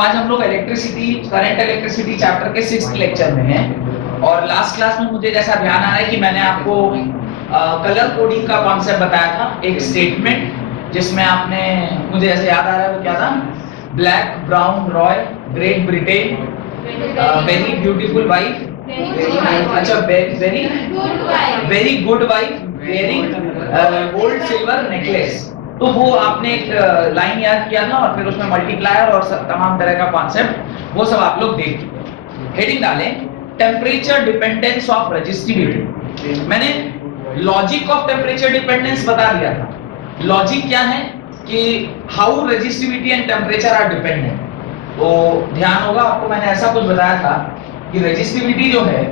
आज हम लोग इलेक्ट्रिसिटी करंट इलेक्ट्रिसिटी चैप्टर के 6th लेक्चर में हैं और लास्ट क्लास में मुझे जैसा ध्यान आ रहा है कि मैंने आपको कलर कोडिंग का कॉन्सेप्ट बताया था, एक स्टेटमेंट जिसमें आपने, मुझे जैसे याद आ रहा है वो क्या था, black brown Roy great Britain very beautiful wife, अच्छा very good wife wearing gold silver necklace. तो वो आपने एक लाइन याद किया था और फिर उसमें मल्टीप्लायर और तमाम तरह का कॉन्सेप्ट वो सब आप लोग देख चुके। हेडिंग डालें टेम्परेचर डिपेंडेंस ऑफ रेजिस्टिविटी। मैंने लॉजिक ऑफ टेम्परेचर डिपेंडेंस बता दिया था। लॉजिक क्या है कि how resistivity and temperature are dependent. तो ध्यान होगा आपको, मैंने ऐसा कुछ बताया था कि रेजिस्टिविटी जो है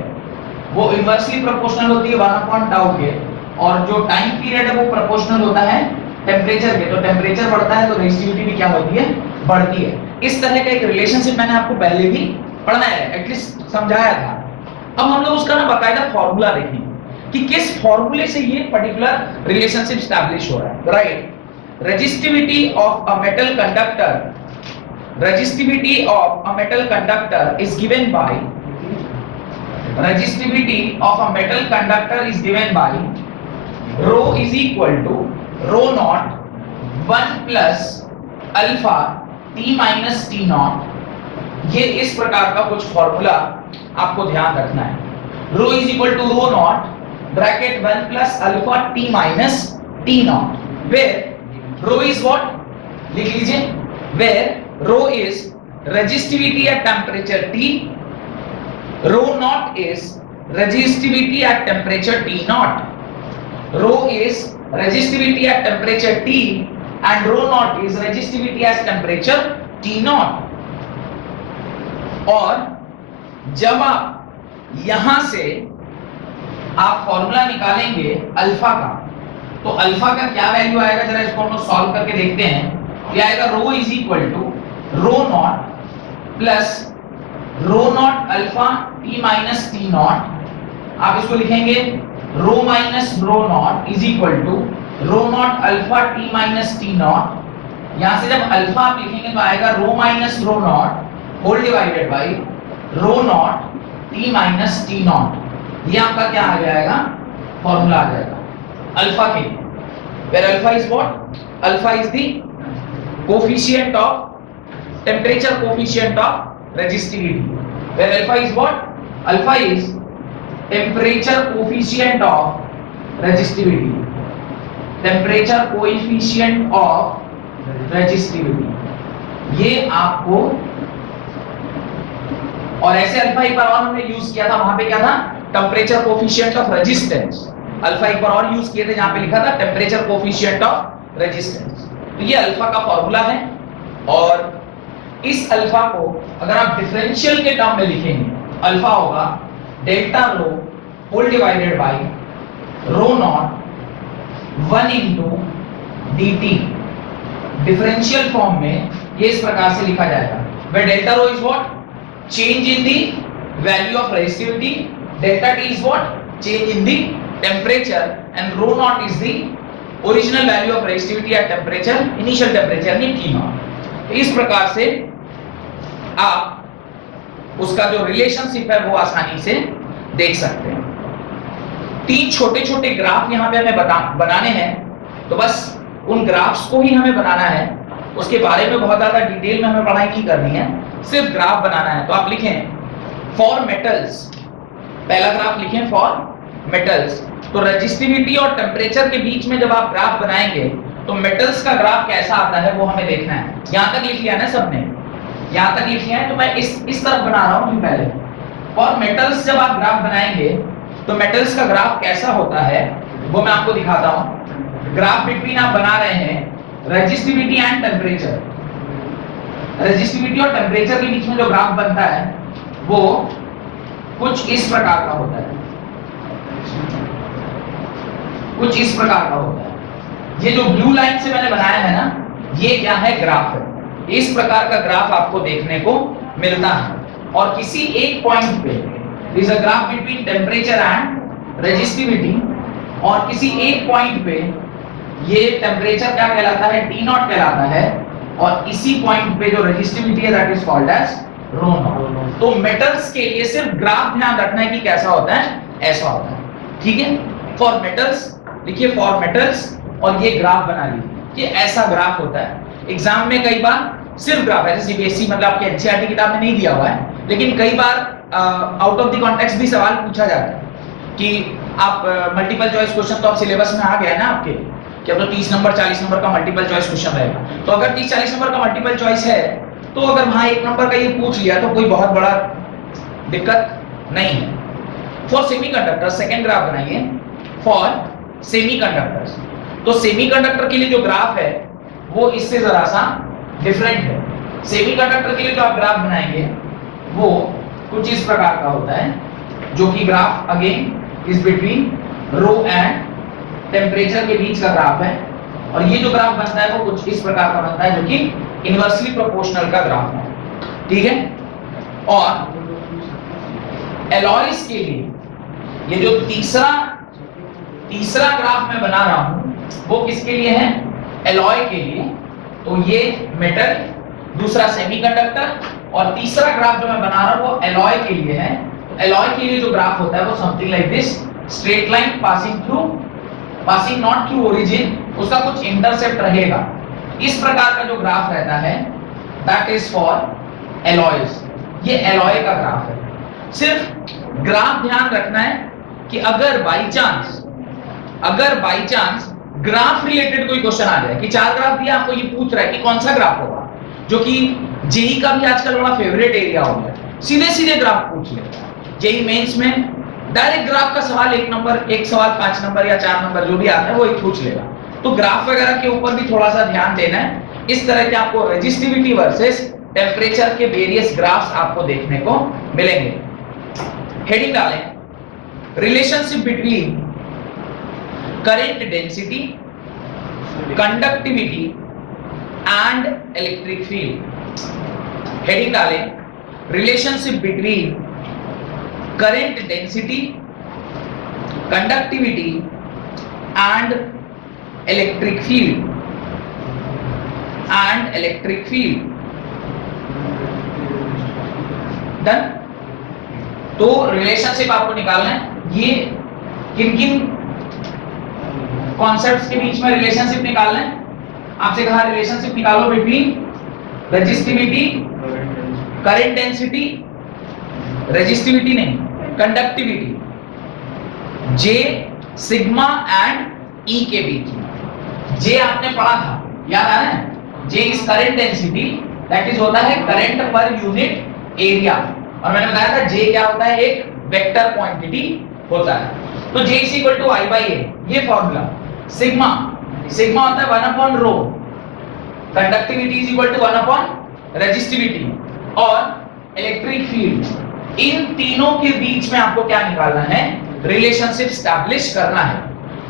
वो इनवर्सली प्रोपोर्शनल होती है 1/τ के, और जो टाइम पीरियड है वो प्रोपोर्शनल होता है टेम्परेचर के। तो टेम्परेचर बढ़ता है तो रेजिस्टिविटी भी क्या होती है, बढ़ती है। इस तरह का एक रिलेशनशिप मैंने आपको पहले भी पढ़ना है, एटलीस्ट समझाया था। अब हम लोग उसका ना बाकायदा फॉर्मूला देखेंगे कि किस फॉर्मूले से ये पर्टिकुलर रिलेशनशिप एस्टैब्लिश हो रहा है। Right, resistivity of a metal conductor, resistivity of a metal conductor is given by, resistivity of a metal conductor is given by rho is equal to rho naught 1 plus alpha t minus t naught। ये इस प्रकार का कुछ formula आपको ध्यान रखना है। rho is equal to rho naught bracket 1 plus alpha t minus t naught, where rho is what, लिख लीजिए, where rho is resistivity at temperature T, rho naught is resistivity at temperature T naught. Rho is resistivity at temperature T and rho naught is resistivity at temperature T naught। और जब आप यहां से आप formula निकालेंगे alpha का, तो alpha का क्या वैल्यू आएगा, जरा इसको हम लोग सॉल्व करके देखते हैं। ये आएगा rho is equal to rho naught plus rho naught alpha T minus T naught. आप इसको लिखेंगे rho minus rho naught is equal to rho naught alpha T minus T naught. यहां से जब अल्फा आप लिखेंगे तो आएगा rho minus rho naught whole divided by rho naught T minus T naught. ये आपका क्या आ जाएगा, फॉर्मूला आ जाएगा अल्फा के, where alpha is what, alpha is the coefficient of temperature, coefficient of resistivity, where alpha is what, alpha is temperature coefficient of resistivity, temperature coefficient of resistivity। ये आपको, और ऐसे अल्फा एक बार और हमने यूज किया था, वहां पे क्या था, temperature coefficient of resistance. Alpha एक बार और यूज किए थे जहां पे लिखा था टेम्परेचर कोएफिशिएंट ऑफ रेजिस्टेंस। तो ये अल्फा का फॉर्मूला है, और इस अल्फा को अगर आप डिफरेंशियल के टर्म में लिखेंगे, अल्फा होगा delta rho whole divided by rho naught 1 into dt। Differential form में ये इस प्रकार से लिखा जाएगा, where delta rho is what, change in the value of resistivity, delta t is what, change in the temperature, and rho naught is the original value of resistivity at temperature, initial temperature यानी t naught। इस प्रकार से आप उसका जो relationship है वो आसानी से देख सकते हैं। 3 छोटे छोटे ग्राफ यहाँ पे हमें बनाने हैं, तो बस उन ग्राफ्स को ही हमें बनाना है, उसके बारे में बहुत ज्यादा डिटेल में हमें पढ़ाई नहीं करनी है, सिर्फ ग्राफ बनाना है। तो आप लिखें फॉर मेटल्स, पहला ग्राफ लिखें फॉर मेटल्स। तो रेजिस्टिविटी और टेम्परेचर के बीच में जब आप ग्राफ बनाएंगे तो मेटल्स का ग्राफ कैसा आता है वो हमें देखना है। यहां तक लिख लिया ना सबने, यहां तक लिख लिया है, तो मैं इस तरफ बना रहा हूं पहले। और मेटल्स जब आप ग्राफ बनाएंगे तो मेटल्स का ग्राफ कैसा होता है वो मैं आपको दिखाता हूं। ग्राफ बिटवीन आप बना रहे हैं रेजिस्टिविटी एंड टेम्परेचर। रेजिस्टिविटी और टेम्परेचर के बीच में जो ग्राफ बनता है वो कुछ इस प्रकार का होता है, कुछ इस प्रकार का होता है। ये जो ब्लू लाइन से मैंने बनाया है ना, ये क्या है, ग्राफ है। इस प्रकार का ग्राफ आपको देखने को मिलता है, और किसी एक पॉइंट पे is a graph between temperature and resistivity, और किसी एक पॉइंट पे ये टेम्परेचर क्या कहलाता है, टी नॉट कहलाता है, और इसी पॉइंट पे जो रेजिस्टिविटी है that is called as rho naught. तो मेटल्स के लिए सिर्फ ग्राफ ध्यान रखना है कि कैसा होता है, ऐसा होता है, ठीक है। फॉर मेटल्स लिखिए, फॉर मेटल्स, और ये ग्राफ बना लीजिए कि ऐसा ग्राफ होता है। एग्जाम में कई बार सिर्फ ग्राफ, ऐसे सीबीएसई मतलब आपके एनसीईआरटी किताब में नहीं दिया हुआ है, लेकिन कई बार आउट ऑफ द कॉन्टेक्स्ट भी सवाल पूछा जाता है कि आप मल्टीपल चॉइस क्वेश्चन तो आप सिलेबस में आ गया है ना आपके, कि अब तो 30 नंबर 40 नंबर का मल्टीपल चॉइस क्वेश्चन रहेगा। तो अगर 30-40 नंबर का मल्टीपल चॉइस है तो अगर वहां 1 नंबर का ये पूछ लिया तो कोई बहुत बड़ा दिक्कत नहीं है। फॉर सेमीकंडक्टर सेकंड ग्राफ बनाइए, फॉर सेमीकंडक्टर्स। तो सेमीकंडक्टर के लिए जो ग्राफ है वो इससे जरा सा डिफरेंट है। सेमीकंडक्टर के लिए जो आप ग्राफ बनाएंगे वो कुछ इस प्रकार का होता है, जो कि graph again is between rho and temperature के बीच का ग्राफ है। और ये जो ग्राफ बनता है वो कुछ इस प्रकार का बनता है, जो कि इनवर्सली प्रोपोर्शनल का ग्राफ है, ठीक है। और एलॉयज के लिए ये जो तीसरा ग्राफ मैं बना रहा हूं वो किसके लिए है, एलॉय के लिए। तो ये मेटल, दूसरा सेमीकंडक्टर, और तीसरा ग्राफ जो मैं बना रहा हूं वो एलॉय के लिए है। तो एलॉय के लिए जो ग्राफ होता है वो something like this, straight line passing not through origin, उसका कुछ इंटरसेप्ट रहेगा। इस प्रकार का जो ग्राफ रहता है दैट इज फॉर एलॉयज। ये एलॉय का ग्राफ है। सिर्फ ग्राफ ध्यान रखना है कि अगर बाई चांस ग्राफ रिलेटेड कोई क्वेश्चन आ जाए कि 4 ग्राफ दिया, आपको ये पूछ रहा है कि कौन सा ग्राफ होगा, जो कि जेई का भी आजकल बड़ा फेवरेट एरिया हो गया, सीधे ग्राफ पूछ लेता है। जेई मेंस में डायरेक्ट ग्राफ का सवाल 1 नंबर, 1 सवाल 5 नंबर या 4 नंबर जो भी आता है वो एक पूछ लेगा। तो ग्राफ वगैरह के ऊपर भी थोड़ा सा ध्यान देना है। इस तरह के आपको रेजिस्टिविटी वर्सेस टेम्परेचर के वेरियस ग्राफ्स आपको देखने को मिलेंगे। हेडिंग डालें, relationship between current density, conductivity and electric field. Heading डालें, relationship between current density, conductivity and electric field done. तो रिलेशनशिप आपको निकालना है। ये किन कॉन्सेप्ट्स के बीच में रिलेशनशिप निकालना है, आपसे कहा रिलेशनशिप निकालो between resistivity, current density, resistivity नहीं, कंडक्टिविटी, जे, सिग्मा एंड ई के बीच में। जे आपने पढ़ा था, याद आ रहा है, J is current density, that is होता है करंट पर यूनिट एरिया। और मैंने बताया था जे क्या होता है, एक वेक्टर क्वांटिटी होता है। तो J is equal to I by A, ये फॉर्मूला। सिग्मा होता है 1 upon rho, conductivity is equal to 1 upon resistivity, और इलेक्ट्रिक फील्ड। इन तीनों के बीच में आपको क्या निकालना है, रिलेशनशिप स्टैब्लिश करना है।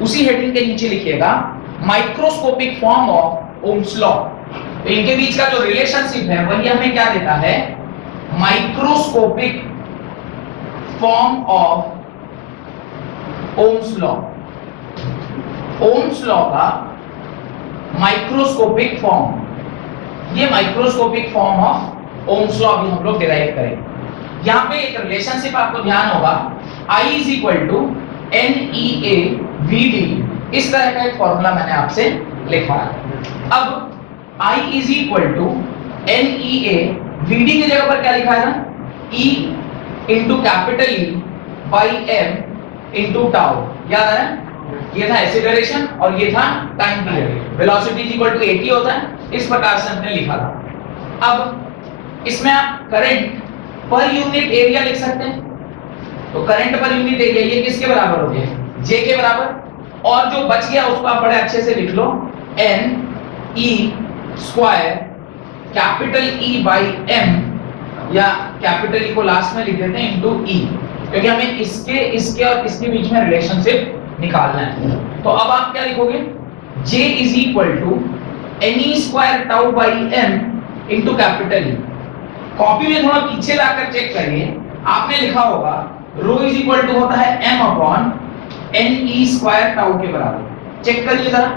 उसी हेडिंग के नीचे लिखिएगा microscopic form of Ohm's law. तो इनके बीच का जो रिलेशनशिप है वही हमें क्या देता है, microscopic form of Ohm's law. Ohm's law का माइक्रोस्कोपिक फॉर्म, ये microscopic form of Ohm's law भी हम लोग डिराइव करेंगे। यहां पे एक रिलेशनशिप आपको ध्यान होगा, I is equal to NEA VD, इस तरह का एक फॉर्मूला मैंने आपसे लिखा है। अब I is equal to NEA VD की जगह पर क्या लिखा है ना, E into capital E by M into tau, याद है? ये था एक्सीलरेशन और ये था time period. Velocity is equal to AT होता है, इस प्रकार से हमने लिखा था। अब इसमें आप करंट पर यूनिट एरिया लिख सकते हैं। तो करंट पर यूनिट एरिया ये किसके बराबर हो गया, J के बराबर। और जो बच गया उसको आप बड़े अच्छे से लिख लो, N E square capital E by M, या कैपिटल E को लास्ट में लिख देते हैं इनटू E, क्योंकि हमें इसके और इसके बीच में रिलेशनशिप निकालना है। तो अब आप क्या लिखोगे, J is equal to NE square tau by M into capital E। Copy में थोड़ा पीछे लाकर चेक करिए, आपने लिखा होगा रो इज इक्वल टू होता है M upon NE square tau के बराबर। चेक करिए जरा,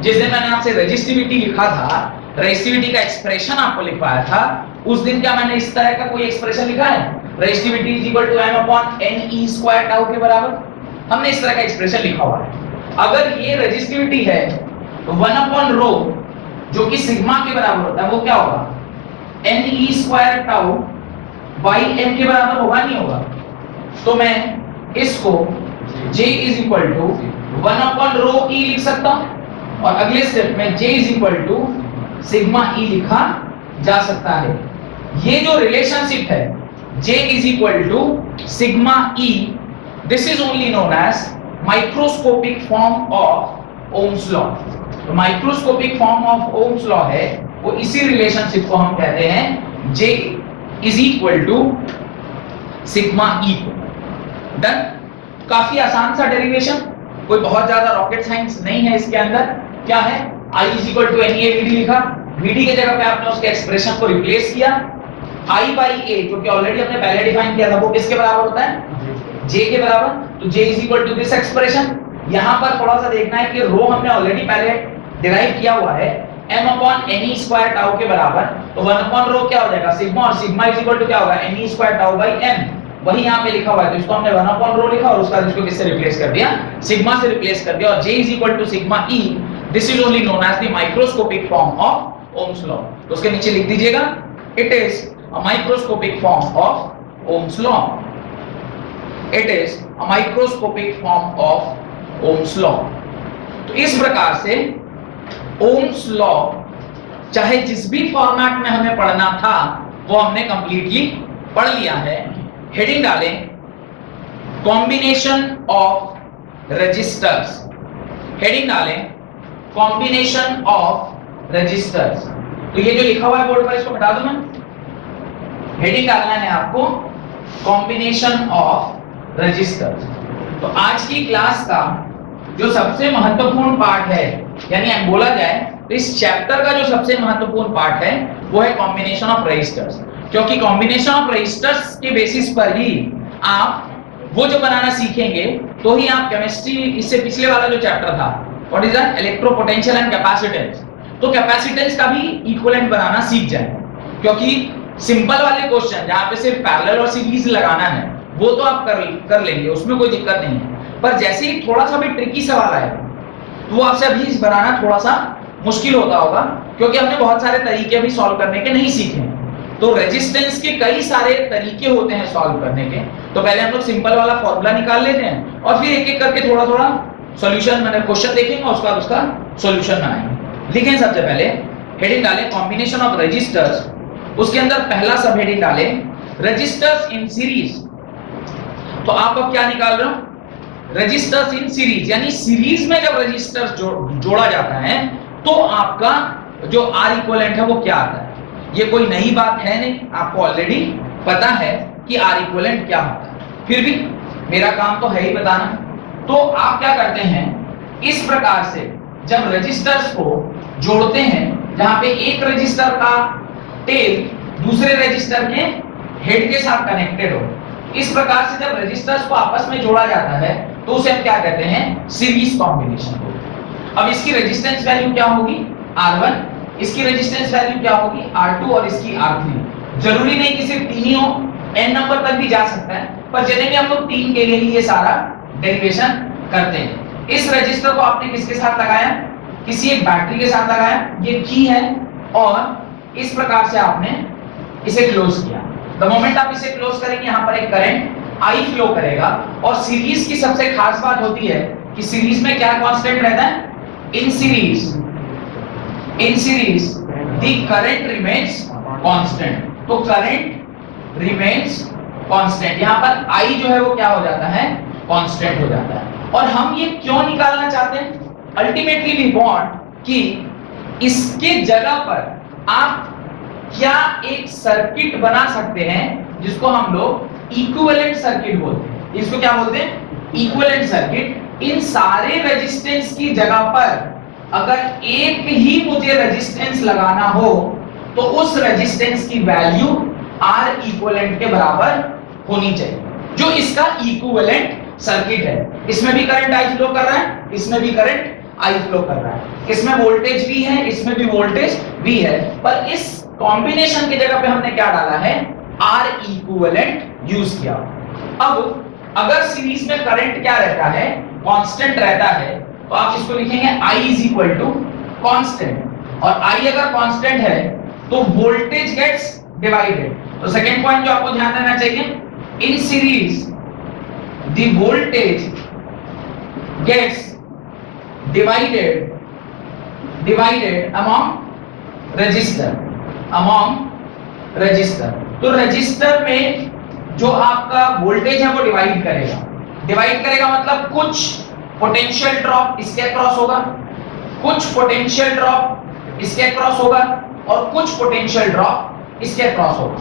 जिस दिन मैंने आपसे रेजिस्टिविटी लिखा था, रेजिस्टिविटी का एक्सप्रेशन आपको लिखवाया था, उस दिन क्या मैंने इस तरह का कोई एक्सप्रेशन लिखा है? Resistivity is equal to m upon n e square tau के बराबर, हमने इस तरह का एक्सप्रेशन लिखा हुआ है। अगर ये रेजिस्टिविटी है तो 1 अपॉन रो जो कि सिग्मा के बराबर होता है वो क्या होगा? n e square tau by m के बराबर होगा, नहीं होगा? तो मैं इसको J is equal to 1 upon rho E लिख सकता हूं और अगले स्टेप में J is equal to sigma E लिखा जा सकता है। ये जो रिलेशनशिप है J is equal to sigma E, this is only known as microscopic form of Ohm's law. तो microscopic form of Ohm's law है वो इसी रिलेशनशिप को हम कहते हैं J is equal to sigma E को। डन? काफी आसान सा डेरिवेशन, कोई बहुत ज्यादा रॉकेट साइंस नहीं है इसके अंदर। क्या है? I is equal to NA VD लिखा, VD के जगह पे आपने उसके एक्सप्रेशन को रिप्लेस किया। I बाई A जो कि ऑलरेडी हमने पहले डिफाइन किया था वो किसके बराबर होता है? J के बराबर। तो J is equal to this expression. यहां पर थोड़ा सा देखना है कि रो हमने ऑलरेडी पहले डिराइव किया हुआ है m upon n e square tau के बराबर, तो 1 अपॉन रो क्या हो जाएगा? सिग्मा, और सिग्मा इज इक्वल टू क्या होगा? n e square tau by m, वही यहाँ पे लिखा हुआ है। तो इसको हमने 1 अपॉन रो लिखा और उसका इसको किससे रिप्लेस कर दिया? सिग्मा से रिप्लेस कर दिया। और J is equal to sigma E, this is only known as the microscopic form of Ohm's law. तो उसके नीचे लिख दीजिएगा, it is a microscopic form of Ohm's law. It is a microscopic form of Ohm's law. तो इस प्रकार से Ohm's law चाहे जिस भी फॉर्मेट में हमें पढ़ना था वो हमने कंप्लीटली पढ़ लिया है। हेडिंग डालें कॉम्बिनेशन ऑफ रजिस्टर्स, हेडिंग डालें कॉम्बिनेशन ऑफ रजिस्टर्स। तो ये जो लिखा हुआ है बोर्ड पर इसको हटा दूं मैं, हेडिंग डालना है आपको कॉम्बिनेशन ऑफ रजिस्टर्स। तो आज की क्लास का जो सबसे महत्वपूर्ण पार्ट है, यानी बोला जाए तो इस चैप्टर का जो सबसे महत्वपूर्ण पार्ट है वो है कॉम्बिनेशन ऑफ रजिस्टर्स, क्योंकि कॉम्बिनेशन ऑफ रजिस्टर्स के बेसिस पर ही आप वो जो बनाना सीखेंगे तो ही आप केमिस्ट्री, इससे पिछले वाला जो चैप्टर था what is that, इलेक्ट्रोपोटेंशियल and capacitance, तो कैपेसिटेंस का भी इक्विवेलेंट बनाना सीख जाए। क्योंकि सिंपल वाले क्वेश्चन जहां पे सिर्फ पैरेलल और सीरीज लगाना है वो तो आप कर लेंगे, उसमें कोई दिक्कत नहीं है। पर जैसे ही थोड़ा सा भी ट्रिकी सवाल आए तो वो आपसे अभी बनाना थोड़ा सा मुश्किल होता होगा, क्योंकि हमने बहुत सारे तरीके अभी सॉल्व करने के नहीं सीखे। तो रेजिस्टेंस के कई सारे तरीके होते हैं सॉल्व करने के। तो पहले हम लोग सिंपल वाला फॉर्मूला निकाल लेते हैं और फिर एक एक करके थोड़ा थोड़ा सॉल्यूशन, मैंने क्वेश्चन देखेंगे और उसका उसका सॉल्यूशन बनाएंगे। लिखें सबसे पहले, हेडिंग डालें कॉम्बिनेशन ऑफ रजिस्टर्स, उसके अंदर पहला सब हेडिंग डालें रजिस्टर्स इन सीरीज। तो आप अब क्या निकाल रहे हो? रजिस्टर्स इन सीरीज, यानी सीरीज में जब रजिस्टर्स जोड़ा जाता है तो आपका जो R इक्विवेलेंट है वो क्या आता है। ये कोई नई बात है नहीं, आपको ऑलरेडी पता है कि R इक्विवेलेंट क्या होता है, फिर भी मेरा काम तो है ही बताना। तो आप क्या करते हैं, इस प्रकार से जब रजिस्टर्स को जोड़ते हैं, जहां पे एक रजिस्टर का टेल दूसरे रजिस्टर के हेड के साथ कनेक्टेड हो, इस प्रकार से जब रजिस्टर्स को आपस में जोड़ा जाता है तो उसे हम क्या कहते हैं? Series combination. अब इसकी रेजिस्टेंस वैल्यू क्या होगी? R1, इसकी रेजिस्टेंस वैल्यू क्या होगी? R2 और इसकी R3। जरूरी नहीं कि सिर्फ तीन ही हो, n नंबर तक भी जा सकता है, पर जनरली हम लोग 3 के लिए ही ये सारा डेरिवेशन करते हैं। इस रजिस्टर को आपने किसके साथ लगाया? किसी एक बैटरी के साथ लगाया, ये की है, और इस प्रकार से आपने इसे क्लोज किया। द मोमेंट आप इसे क्लोज करेंगे यहाँ पर एक करंट I फ्लो करेगा। और सीरीज की सबसे खास बात होती है कि सीरीज में क्या कांस्टेंट रहता है? इन series the current remains constant. तो करंट रिमेन्स कांस्टेंट, यहाँ पर I जो है वो क्या हो जाता है? कांस्टेंट हो जाता है। और हम ये क्यों निकालना चाहते हैं? अल्टीमेटली वी वांट कि इसके जगह पर आप क्या एक सर्किट बना सकते हैं जिसको हम लोग इक्विवेलेंट सर्किट बोलते हैं। इसको क्या बोलते हैं? Equivalent circuit. इन सारे रेजिस्टेंस की जगह पर अगर एक ही मुझे रेजिस्टेंस लगाना हो तो उस रेजिस्टेंस की वैल्यू R इक्विवेलेंट के बराबर होनी चाहिए, जो इसका इक्विवेलेंट सर्किट है। इसमें भी करंट I फ्लो कर रहा है, इसमें भी करंट आई फ्लो कर रहा है। इसमें वोल्टेज भी है, इसमें भी वोल्टेज भी है, पर इस कॉम्बिनेशन की जगह पे हमने क्या डाला है, आर इक्विवेलेंट यूज किया। अब अगर सीरीज में करंट क्या रहता है, कांस्टेंट रहता है, तो आप इसको लिखेंगे I is equal to constant, और I अगर कांस्टेंट है तो वोल्टेज गेट्स डिवाइडेड। तो सेकंड पॉइंट जो आपको ध्यान देना चाहिए, in series the voltage gets divided among register. तो रजिस्टर में जो आपका वोल्टेज है वो डिवाइड करेगा मतलब कुछ पोटेंशियल ड्रॉप इसके अक्रॉस होगा, कुछ पोटेंशियल ड्रॉप इसके अक्रॉस होगा, और कुछ पोटेंशियल ड्रॉप इसके अक्रॉस होगा।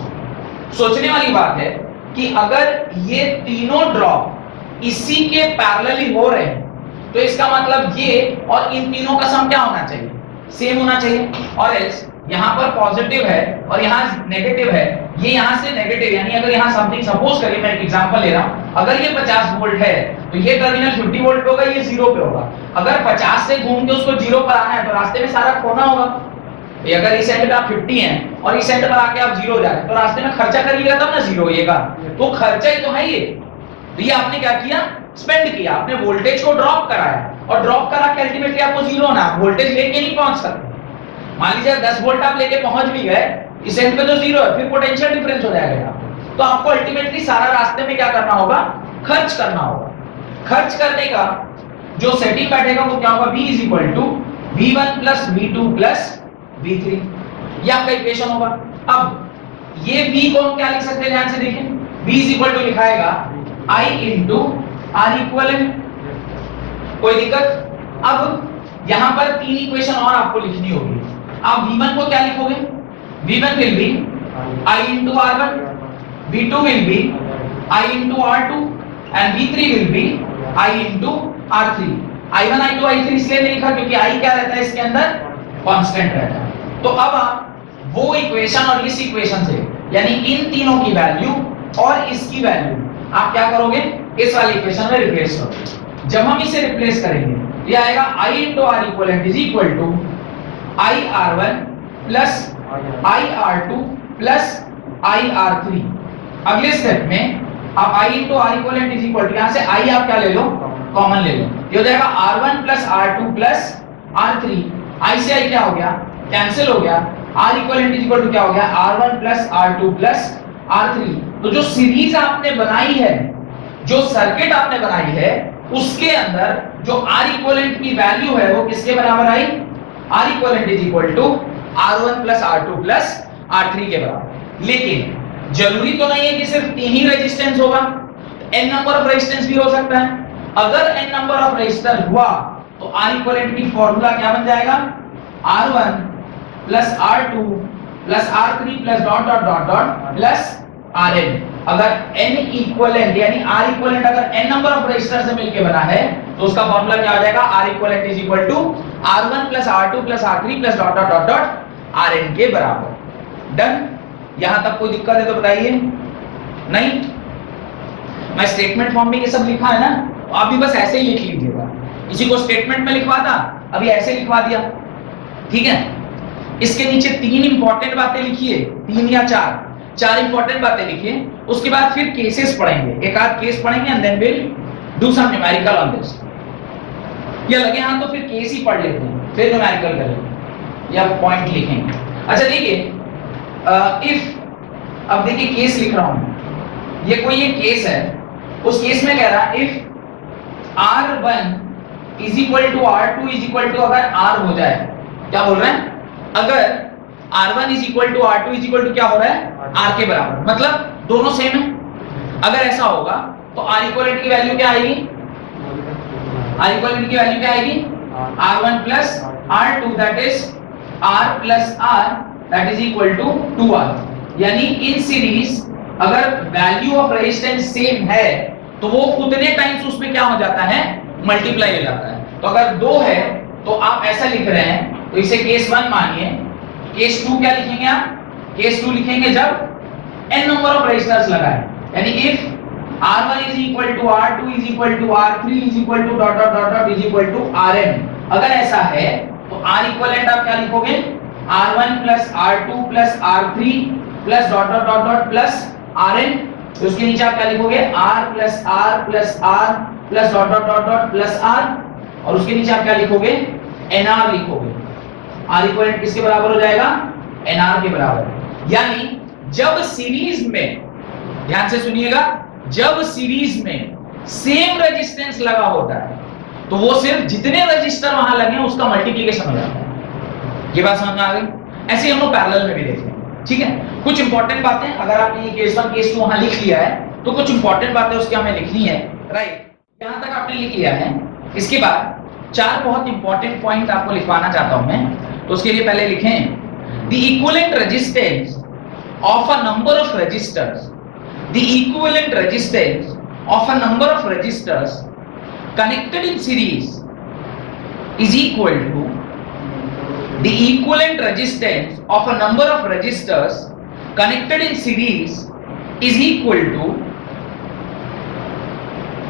सोचने वाली बात है कि अगर ये तीनों ड्रॉप इसी के पैरेलली हो रहे हैं, तो इसका मतलब ये और इन तीनों का सम क्या होना चाहिए, सेम होना चाहिए। और एल्स यहाँ पर पॉजिटिव है और यहाँ नेगेटिव है, ये यहाँ से नेगेटिव, यानी अगर यहाँ समथिंग सपोज करिए, मैं एक एग्जांपल ले रहा हूँ, अगर ये 50 वोल्ट है तो ये टर्मिनल 50 वोल्ट पे होगा, ये 0 पे होगा। अगर 50 से घूम के उसको 0 पर आना है तो रास्ते में सारा खोना होगा। तो अगर इस एंड पे आप 50 हैं और इस एंड पर आके आप 0 जा रहे हैं, तो रास्ते में खर्चा करिएगा तब ना 0 होएगा, तो खर्चा ही तो है ये। तो ये आपने क्या किया, स्पेंड किया, आपने वोल्टेज को ड्रॉप कराया, और ड्रॉप करा के अल्टीमेटली आपको 0 ना, वोल्टेज लेके नहीं पहुंच सकते। मान लीजिए 10 वोल्ट आप लेके पहुंच भी गए, इस एंड पे तो 0 है, फिर पोटेंशियल डिफरेंस हो जाएगा। तो आपको अल्टीमेटली सारा रास्ते में क्या करना होगा, खर्च करना होगा। खर्च करने का जो सेटिंग बैठेगा वो क्या होगा, V is equal to V1 plus V2 plus V3, ये आपका इक्वेशन होगा। अब ये V को हम क्या लिख सकते हैं, ध्यान से देखें, V इज इक्वल टू लिखाएगा I इंटू आर इक्विवेलेंट, कोई दिक्कत। अब यहां पर 3 इक्वेशन और आपको लिखनी होगी। आप V1 को क्या लिखोगे, V1 will be I into R1, V2 will be I into R2 and V3 will be I into R3। I1 I2 I3 इसलिए नहीं लिखा क्योंकि I क्या रहता है इसके अंदर, कांस्टेंट रहता है। तो अब आप वो इक्वेशन और इस इक्वेशन से, यानी इन तीनों की वैल्यू और इसकी वैल्यू आप क्या करोगे, इस वाली इक्वेशन में रिप्लेस करोगे। जब हम इसे रिप्लेस करेंगे, ये आएगा I into R equivalent is equal to I R1 plus I R2 plus I R3। अगले स्टेप में आप I into R equivalent is equal to, यहाँ से I आप क्या ले लो, कॉमन ले लो, ये हो जाएगा R1 plus R2 plus R3। I से I क्या हो गया, कैंसिल हो गया। R equivalent is equal to क्या हो गया, R1 plus R2 plus R3। तो जो सीरीज आपने बनाई है, जो सर्किट आपने बनाई है, उसके अंदर जो R equivalent की वैल्यू है वो किसके बराबर आई, R equivalent is equal to R1 plus R2 plus R3 के बराबर। लेकिन जरूरी तो नहीं है कि सिर्फ 3 ही रेजिस्टेंस होगा, n नंबर ऑफ रेजिस्टेंस भी हो सकता है। अगर n नंबर ऑफ रेजिस्टर हुआ तो R equivalent की फॉर्मूला क्या बन जाएगा, R1 plus R2 plus R3 plus dot dot dot dot plus Rn। अगर n इक्विवेलेंट यानी R इक्विवेलेंट अगर n नंबर ऑफ रेजिस्टर से मिलके बना है तो उसका फॉर्मूला क्या हो जाएगा, R equivalent is equal to R1 plus R2 plus R3 plus dot dot dot dot Rn के बराबर। डन, यहां तक कोई दिक्कत है तो बताइए। नहीं, मैं स्टेटमेंट फॉर्म में ये सब लिखा है ना, तो आप भी बस ऐसे ही लिख लीजिएगा। किसी को स्टेटमेंट में लिखवा था, अभी ऐसे लिखवा दिया, ठीक है। इसके नीचे 3 इंपॉर्टेंट बातें लिखिए, 3 या 4 इंपॉर्टेंट बातें लिखिए। उसके बाद फिर केसेस पढ़ेंगे, एक आध केस पढ़ेंगे and then will do some numerical on this. या लगे हां तो फिर केस ही पढ़ लेते हैं, फिर न्यूमेरिकल करेंगे या पॉइंट लिखेंगे। अच्छा देखिए, इफ, अब देखिए केस लिख रहा हूं, ये कोई एक केस है, उस केस में कह रहा है if R1 is equal to R2 is equal to, अगर R हो जाए, क्या बोल रहे हैं, अगर R1 is equal to R2 is equal to क्या हो रहा है, R के बराबर, मतलब दोनों सेम है। अगर ऐसा होगा तो R इक्विवेलेंट की वैल्यू क्या आएगी, R इक्विवेलेंट की वैल्यू क्या आएगी, R1 plus R2 that is R plus R that is equal to 2R। यानी इन सीरीज अगर वैल्यू ऑफ रेजिस्टेंस सेम है तो वो उतने टाइम्स उसमें क्या हो जाता है, मल्टीप्लाई हो जाता है। तो अगर 2 है तो आप ऐसा लिख रहे हैं, तो इसे केस 1 मानिए। केस 2 क्या लिखेंगे आप, केस 2 लिखेंगे जब n नंबर ऑफ रेजिस्टर्स लगाएं, यानी if R1 is equal to R2 is equal to R3 is equal to dot dot dot dot is equal to Rn, अगर ऐसा है तो R इक्विवेलेंट आप क्या लिखोगे, R1 plus R2 plus R3 plus dot dot dot dot plus Rn, तो उसके नीचे आप क्या लिखोगे, R plus R plus R plus dot dot dot dot plus R, और उसके नीचे आप क्या लिखोगे, NR लिखोगे। R इक्विवेलेंट किसके बराबर हो जाएगा, NR के बराबर। यानी जब सीरीज में, ध्यान से सुनिएगा, जब सीरीज में सेम रेजिस्टेंस लगा होता है तो वो सिर्फ जितने रजिस्टर वहां लगे हैं उसका मल्टीप्लिकेशन हो जाता है। ये बात समझ में आ गई? ऐसे हम लोग पैरेलल में भी देखते हैं, ठीक है। कुछ इंपॉर्टेंट बातें, अगर आपने ये केस 1 केस 2 वहां लिख लिया है तो कुछ इंपॉर्टेंट बातें उसकी हमें लिखनी है, राइट। यहां तक आपने लिख लिया है। इसके बाद 4 बहुत इंपॉर्टेंट पॉइंट आपको लिखवाना चाहता हूं मैं, तो उसके लिए पहले लिखें, the equivalent resistance of a number of resistors, the equivalent resistance of a number of resistors connected in series is equal to the equivalent resistance of a number of resistors connected in series is equal to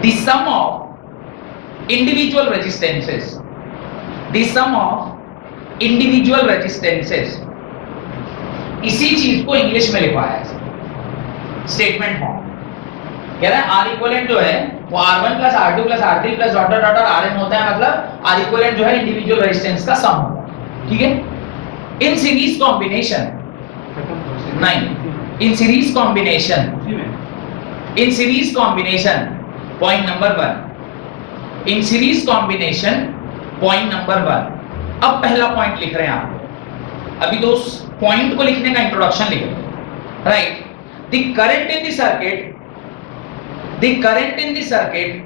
the sum of individual resistances, the sum of individual resistances। इसी चीज को English में लिखवाया है statement form. कह रहा है R equivalent जो है वो R1 plus R2 plus R3 plus dot dot dot Rn होता है, मतलब R इक्विवेलेंट जो है इंडिविजुअल रेजिस्टेंस का सम होगा, ठीक है। इन सीरीज कॉम्बिनेशन, नहीं, in series combination, in series combination point number 1, in series combination point number 1। अब पहला पॉइंट लिख रहे हैं आप, अभी तो उस पॉइंट को लिखने का इंट्रोडक्शन लिखो, right. The current in the circuit, the current in the circuit,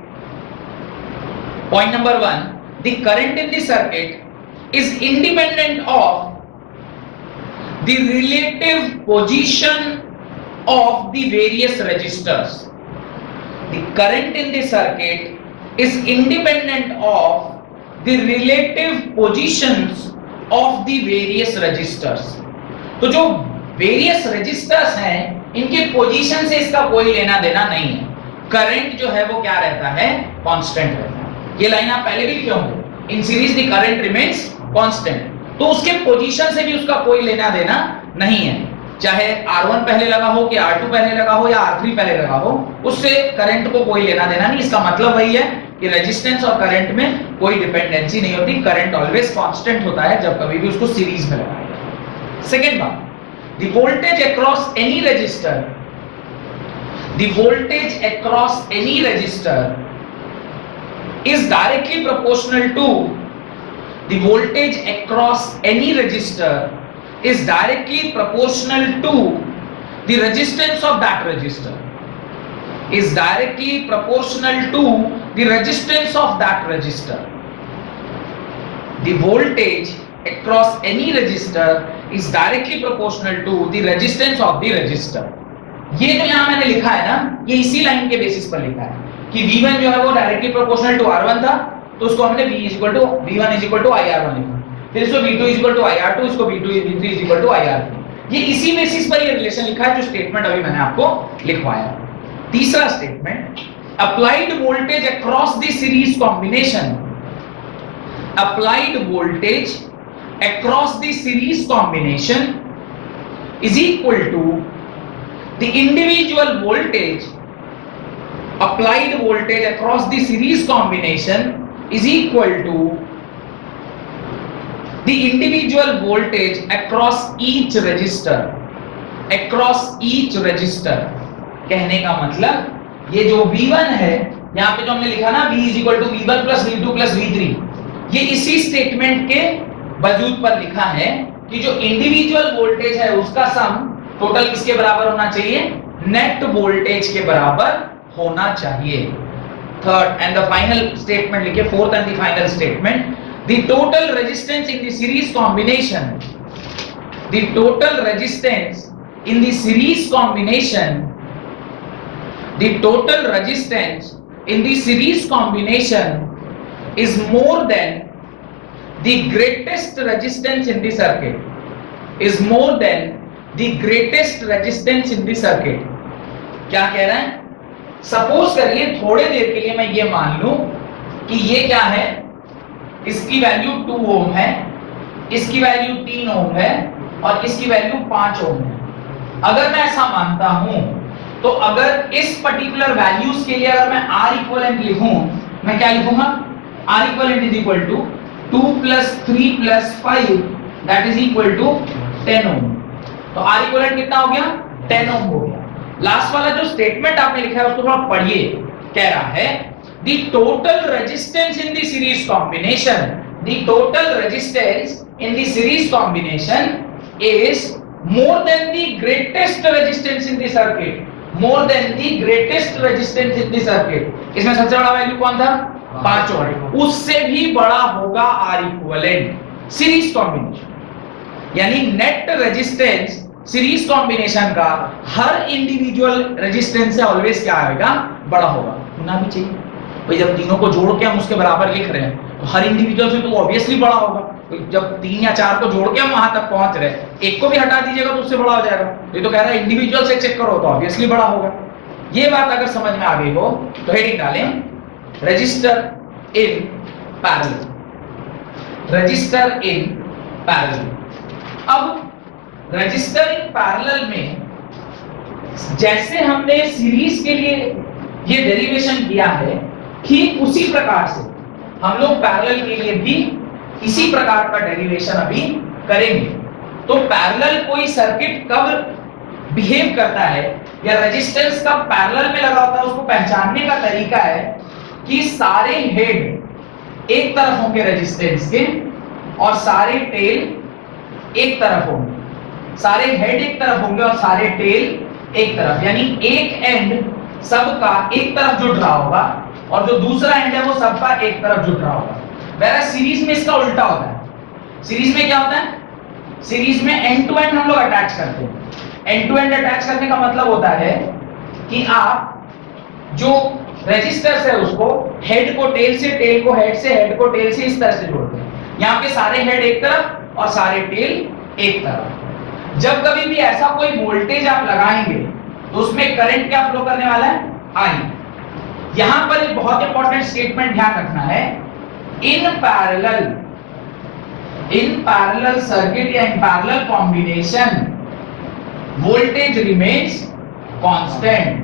point number 1, the current in the circuit is independent of the relative position of the various registers. The current in the circuit is independent of the relative positions of the various registers. तो जो various registers हैं इनके position से इसका कोई लेना देना नहीं है। करंट जो है वो क्या रहता है, कांस्टेंट रहता है। ये लाइन आप पहले भी लिखे होंगे, इन series the current remains constant, तो उसके पोजीशन से भी उसका कोई लेना देना नहीं है। चाहे R1 पहले लगा हो कि R2 पहले लगा हो या R3 पहले लगा हो, उससे करंट को कोई लेना देना नहीं। इसका मतलब वही है कि रेजिस्टेंस और करंट में कोई डिपेंडेंसी नहीं होती, करंट ऑलवेज कांस्टेंट होता है जब कभी भी उसको सीरीज में लगाया। सेकेंड बात, the voltage across any resistor, the voltage across any resistor is directly proportional to, the voltage across any resistor is directly proportional to the resistance of that resistor, is directly proportional to the resistance of that resistor। The voltage across any resistor is directly proportional to the resistance of the resistor। ये जो यहाँ मैंने लिखा है ना, ये इसी line के बेसिस पर लिखा है कि V1 जो है वो डायरेक्टली प्रोपोर्शनल टू R1 था, तो उसको हमने V1 इक्वल टू IR1 लिखा, फिर इसको V2 इक्वल टू IR2, इसको V3 इक्वल टू IR3। ये इसी बेसिस पर ये रिलेशन लिखा है जो स्टेटमेंट अभी मैंने आपको लिखवाया। तीसरा statement, applied voltage across the series combination, applied voltage across the series combination is equal to the individual voltage, applied voltage across the series combination is equal to the individual voltage across each resistor, across each resistor। कहने का मतलब ये जो V1 है, यहाँ पे जो हमने लिखा ना V is equal to V1 plus V2 plus V3, ये इसी स्टेटमेंट के वजूद पर लिखा है कि जो इंडिविजुअल वोल्टेज है उसका सम टोटल किसके बराबर होना चाहिए, नेट वोल्टेज के बराबर होना चाहिए। Third and the final statement लिखिए, fourth and the final statement, the total resistance in the series combination, the total resistance in the series combination, the total resistance in the series combination is more than the greatest resistance in the circuit, is more than the greatest resistance in the circuit। क्या कह रहा है, suppose करिए थोड़े देर के लिए मैं ये मान लूं कि ये क्या है, इसकी वैल्यू 2 ओम है, इसकी वैल्यू 3 ओम है और इसकी वैल्यू 5 ओम है। अगर मैं ऐसा मानता हूं तो अगर इस पर्टिकुलर वैल्यूज के लिए अगर मैं R इक्विवेलेंट लिखूं, मैं क्या लिखूंगा? R equivalent is equal to 2 + 3 + 5 that is equal to 10 ohm. तो R इक्विवेलेंट कितना हो गया? 10 ओम हो गया। लास्ट वाला जो स्टेटमेंट आपने लिखा है उसको थोड़ा पढ़िए। कह रहा है the total resistance in the series combination, the total resistance in the series combination is more than the greatest resistance in the circuit, more than the greatest resistance in the circuit। इसमें सबसे बड़ा value कौन था? 5 ओम। उससे भी बड़ा होगा R equivalent series combination, यानी नेट रेजिस्टेंस सीरीज कॉम्बिनेशन का हर इंडिविजुअल रेजिस्टेंस से ऑलवेज क्या आएगा? बड़ा होगा। होना भी चाहिए भाई, जब तीनों को जोड़ के हम उसके बराबर लिख रहे हैं तो हर इंडिविजुअल से तो ऑब्वियसली बड़ा होगा। जब 3 या 4 को जोड़ के हम वहां तक पहुंच रहे हैं, एक को भी हटा दीजिएगा तो उससे बड़ा हो जाएगा। ये तो कह रहा है इंडिविजुअल से चेक करो तो ऑब्वियसली बड़ा होगा। ये बात अगर समझ में आ गई हो तो हेडिंग डालें register in parallel, register in parallel. अब रजिस्टर इन पैरेलल में जैसे हमने सीरीज के लिए ये डेरिवेशन किया है, ठीक उसी प्रकार से हम लोग पैरेलल के लिए भी इसी प्रकार का डेरिवेशन अभी करेंगे। तो पैरेलल कोई सर्किट कब बिहेव करता है या रेजिस्टेंस कब पैरेलल में लगा होता है, उसको पहचानने का तरीका है कि सारे हेड एक तरफ होंगे रेजिस्टेंस के और सारे टेल एक तरफ होंगे। सारे हेड एक तरफ होंगे और सारे टेल एक तरफ, यानी एक एंड सबका एक तरफ जुड़ रहा होगा और जो दूसरा एंड है वो सबका एक तरफ जुड़ रहा होगा। वैसे सीरीज में इसका उल्टा होता है। सीरीज में क्या होता है? सीरीज में एंड टू एंड हम लोग अटैच करते हैं। एंड टू एंड अटैच करने का मतलब होता है कि आप जो रेजिस्टर्स है उसको हेड को टेल से, टेल को हेड से, हेड को टेल से, इस तरह से जोड़ते हैं। यहाँ पे सारे हेड एक तरफ और सारे टेल एक तरफ। जब कभी भी ऐसा कोई वोल्टेज आप लगाएंगे तो उसमें करंट क्या फ्लो करने वाला है? I। यहां पर एक बहुत इंपॉर्टेंट स्टेटमेंट ध्यान रखना है, इन पैरेलल सर्किट या इन parallel combination voltage remains constant,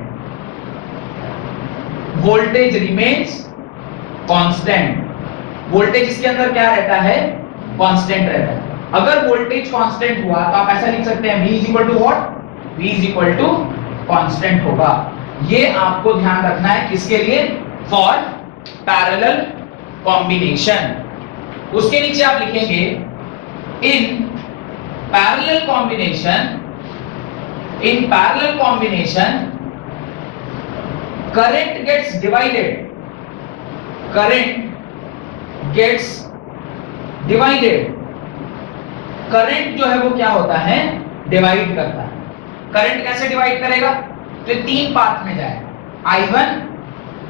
voltage remains constant. Voltage इसके अंदर क्या रहता है? कांस्टेंट रहता है। अगर वोल्टेज कांस्टेंट हुआ तो आप ऐसा लिख सकते हैं V is equal to what? V is equal to constant होगा। ये आपको ध्यान रखना है किसके लिए? For parallel combination. उसके नीचे आप लिखेंगे in parallel combination, in parallel combination current gets divided, current gets divided. Current जो है वो क्या होता है? डिवाइड करता है। करंट कैसे डिवाइड करेगा? तो 3 पार्ट में जाएगा, I1,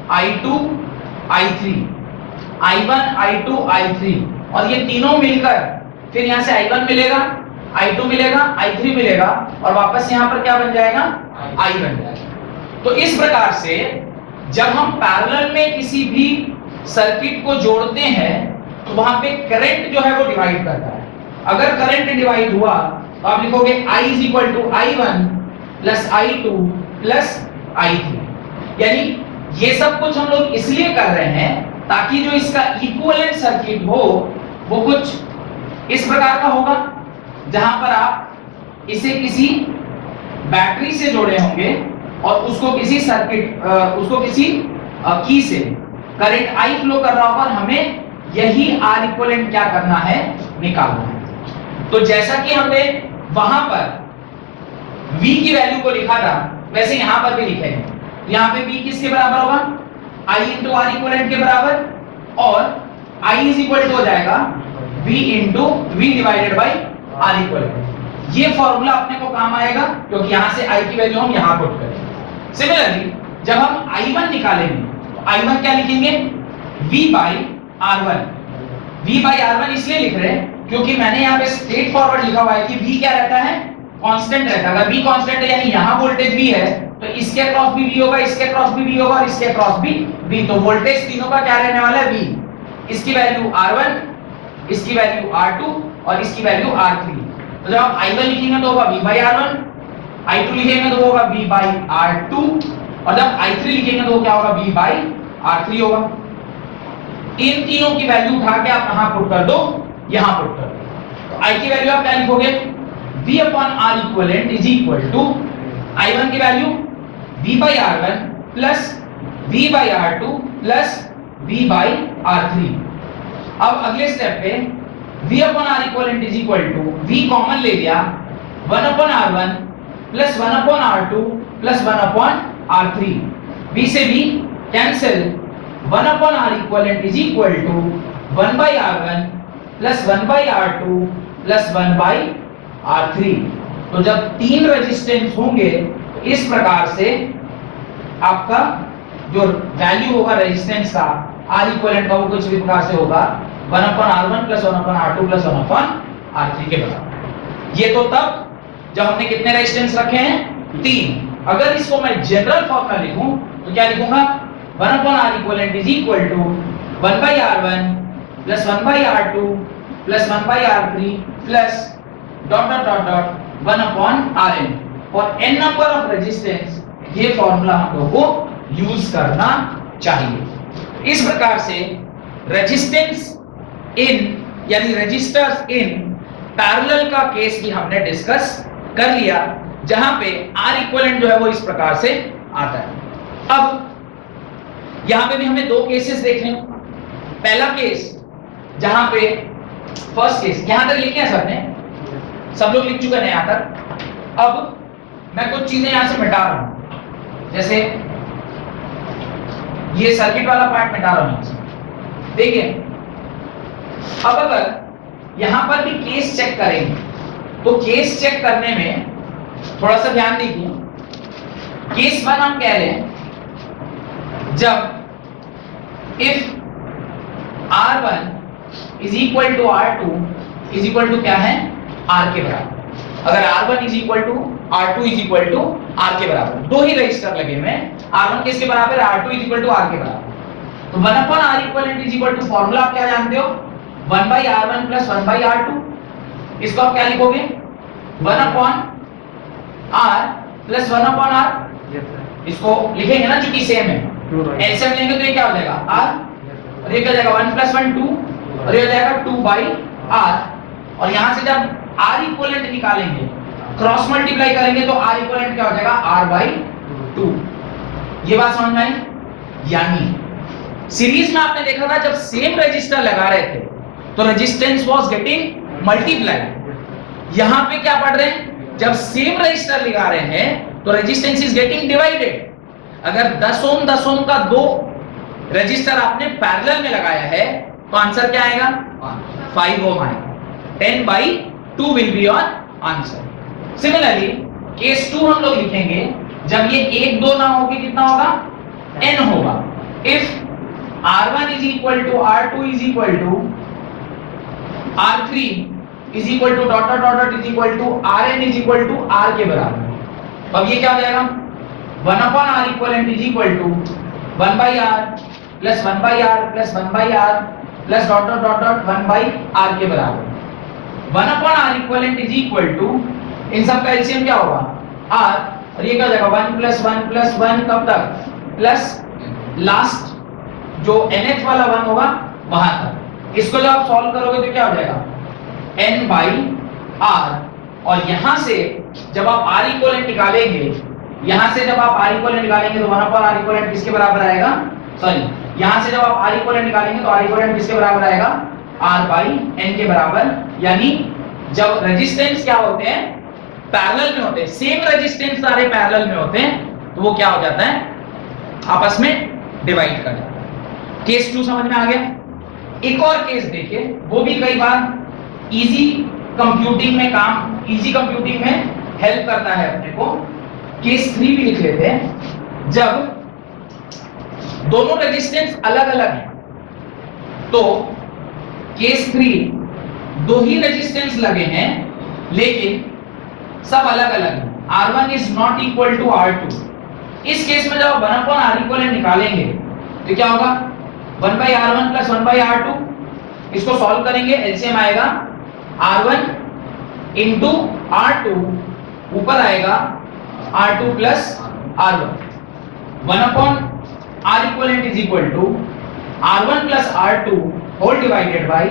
I2, I3, I1, I2, I3, और ये तीनों मिलकर फिर यहां से I1 मिलेगा, I2 मिलेगा, I3 मिलेगा और वापस यहां पर क्या बन जाएगा? I बन जाएगा। तो इस प्रकार से जब हम पैरेलल में किसी भी सर्किट को जोड़ते हैं तो वहां पे करंट जो है वो डिवाइड करता है। अगर करंट डिवाइड हुआ तो आप लिखोगे I is equal to I1 plus I2 plus I3। यानी ये सब कुछ हम लोग इसलिए कर रहे हैं ताकि जो इसका इक्विवेलेंट सर्किट हो वो कुछ इस प्रकार का होगा, जहां पर आप इसे किसी बैटरी से जोड़े होंगे और उसको किसी सर्किट उसको किसी की से करंट I फ्लो कर रहा होगा और हमें यही R इक्विवेलेंट क्या करना है? निकालना है। तो जैसा कि हमने वहां पर V की वैल्यू को लिखा था वैसे यहां पर भी लिखेंगे। यहां पे V किसके बराबर होगा? I इंटू R इक्विवेलेंट के बराबर, और I इज इक्वल टू हो जाएगा V into V divided by R equivalent. ये फॉर्मूला अपने को काम आएगा क्योंकि यहां से I की वैल्यू हम यहां पुट करेंगे। सिमिलरली जब हम I1 निकालेंगे तो I1 क्या लिखेंगे? V by R1। V by R1 इसलिए लिख रहे हैं क्योंकि मैंने यहाँ पे स्ट्रेट फॉरवर्ड लिखा हुआ है कि V क्या रहता है? कांस्टेंट रहता है। अगर V कांस्टेंट है यानी यहाँ वोल्टेज V है तो इसके अक्रॉस भी V होगा, इसके अक्रॉस भी V होगा और इसके अक्रॉस भी V। तो वोल्टेज तीनों का क्या रहने वाला है? V। इसकी वैल्यू R1, इसकी वैल्यू R2 और इसकी वैल्यू R3। तो जब आप I1 लिखेंगे तो होगा V by R1, I2 लिखेंगे तो होगा V by R2 और जब I3 लिखेंगे तो क्या होगा V by R3 होगा। इन तीनों की वैल्यू उठा के आप कहां पुट कर दो, यहां पुट कर दो। तो I की वैल्यू आप क्या लिखोगे, V upon R equivalent is equal to I1 की value V by R1 plus V by R2 plus V by R3। अब अगले स्टेप पे V upon R equivalent is equal to V common ले लिया 1 upon R1 plus 1 upon R2 plus 1 upon R3। V से V cancel, 1 upon R equivalent is equal to 1 by R1 plus 1 by R2 plus 1 by R3। तो जब तीन resistance होंगे इस प्रकार से आपका जो वैल्यू होगा रेजिस्टेंस का R इक्विवेलेंट का वो कुछ भी प्रकार से होगा 1 upon R1 plus 1 upon R2 plus 1 upon R3 के बराबर। ये तो तब जब हमने कितने रेजिस्टेंस रखे हैं, तीन। अगर इसको मैं जनरल फॉर्मूला लिखूं तो क्या लिखूंगा, 1 upon R equivalent is equal to 1 by R1 plus 1 by R2 plus 1 by R3 plus dot dot dot dot 1 upon Rn। for n number of resistance ये फॉर्मूला हम लोगों को यूज करना चाहिए। इस प्रकार से रेजिस्टेंस इन यानी रजिस्टर्स इन पैरेलल का केस भी हमने डिस्कस कर लिया, जहां पे R इक्विवेलेंट जो है वो इस प्रकार से आता है। अब यहां पे भी हमें दो केसेस देखने। पहला केस जहां पे फर्स्ट केस यहां तक लिखे हैं सबने, सब लोग लिख चुके हैं यहां तक। अब मैं कुछ चीजें यहां से मिटा रहा हूं, जैसे ये सर्किट वाला पार्ट मिटा रहा हूं। देखिए अब अगर यहां पर भी केस चेक करेंगे तो केस चेक करने में थोड़ा सा ध्यान दीजिए। केस 1 हम कह रहे हैं जब if R1 is equal to R2 is equal to क्या है, R के बराबर। अगर R1 is equal to R2 is equal to R के बराबर, दो ही रजिस्टर लगे हुए हैं, R1 किसके बराबर है, R2 is equal to R के बराबर। तो 1 upon R equivalent is equal to formula आप क्या जानते हो, 1 by R1 plus 1 by R2। इसको आप क्या लिखोगे, 1 upon R plus 1 upon R। इसको लिखेंगे ना चूंकि सेम है, एलसीएम लेंगे तो ये क्या हो जाएगा R और ये क्या हो जाएगा 1 plus 1 2 और ये हो जाएगा 2 by R। और यहां से जब R इक्विवेलेंट निकालेंगे, क्रॉस मल्टीप्लाई करेंगे तो R इक्विवेलेंट क्या हो जाएगा R by 2। ये बात समझ में आई। यानी सीरीज में आपने देखा था जब सेम रजिस्टर लगा रहे थे तो रेजिस्टेंस वाज गेटिंग मल्टीप्लाइड। यहां पे क्या पढ़ रहे हैं, जब सेम रजिस्टर लगा रहे हैं तो रेजिस्टेंस इज गेटिंग डिवाइडेड। अगर 10 ओम 10 ओम का दो रजिस्टर आपने पैरेलल में लगाया है तो आंसर क्या आएगा, 5 ओम आएगा। 10 by 2 will be your answer। Similarly case 2 हम लोग लिखेंगे जब ये 1 2 ना होगी, कितना होगा, n होगा। If R1 is equal to R2 is equal to R3 is equal to dot dot dot dot is equal to Rn is equal to R के बराबर। अब ये क्या हो जाएगा, 1 upon R equivalent is equal to 1 by R plus 1 by R plus 1 by R plus dot dot dot dot 1 by R के बराबर। 1 upon R equivalent is equal to, इन सब का एलसीएम क्या होगा R, और ये क्या हो जाएगा 1 plus 1 plus 1 कब तक, प्लस लास्ट जो nth वाला 1 होगा वहां तक। इसको जब आप सॉल्व करोगे तो क्या हो जाएगा n by R। और यहां से जब आप R इक्विवेलेंट निकालेंगे, यहां से जब आप R इक्विवेलेंट निकालेंगे तो 1 upon R इक्विवेलेंट किसके बराबर आएगा, सॉरी यहां से जब आप R इक्विवेलेंट निकालेंगे तो R इक्विवेलेंट किसके बराबर आएगा, R by n के बराबर। यानी जब रेजिस्टेंस क्या होते हैं, पैरेलल में होते हैं, सेम रेजिस्टेंस सारे पैरेलल में होते हैं तो वो क्या हो जाता है, आपस में डिवाइड कर जाता है। केस 2 समझ में आ गया। एक और केस देखिए, वो भी कई बार इजी कंप्यूटिंग में हेल्प करता है अपने को। केस 3 भी लिख लेते हैं। जब दोनों रेजिस्टेंस अलग अलग हैं तो केस 3 दो ही रेजिस्टेंस लगे हैं लेकिन सब अलग अलग हैं। R1 is not equal to R2। इस केस में जब 1 upon R equivalent निकालेंगे तो क्या होगा, 1/R1 प्लस 1/R2, इसको सॉल्व करेंगे, एलसीएम आएगा R1 इंटू R2, ऊपर आएगा R2 plus R1, 1/R equivalent is equal to R1 plus R2 whole divided by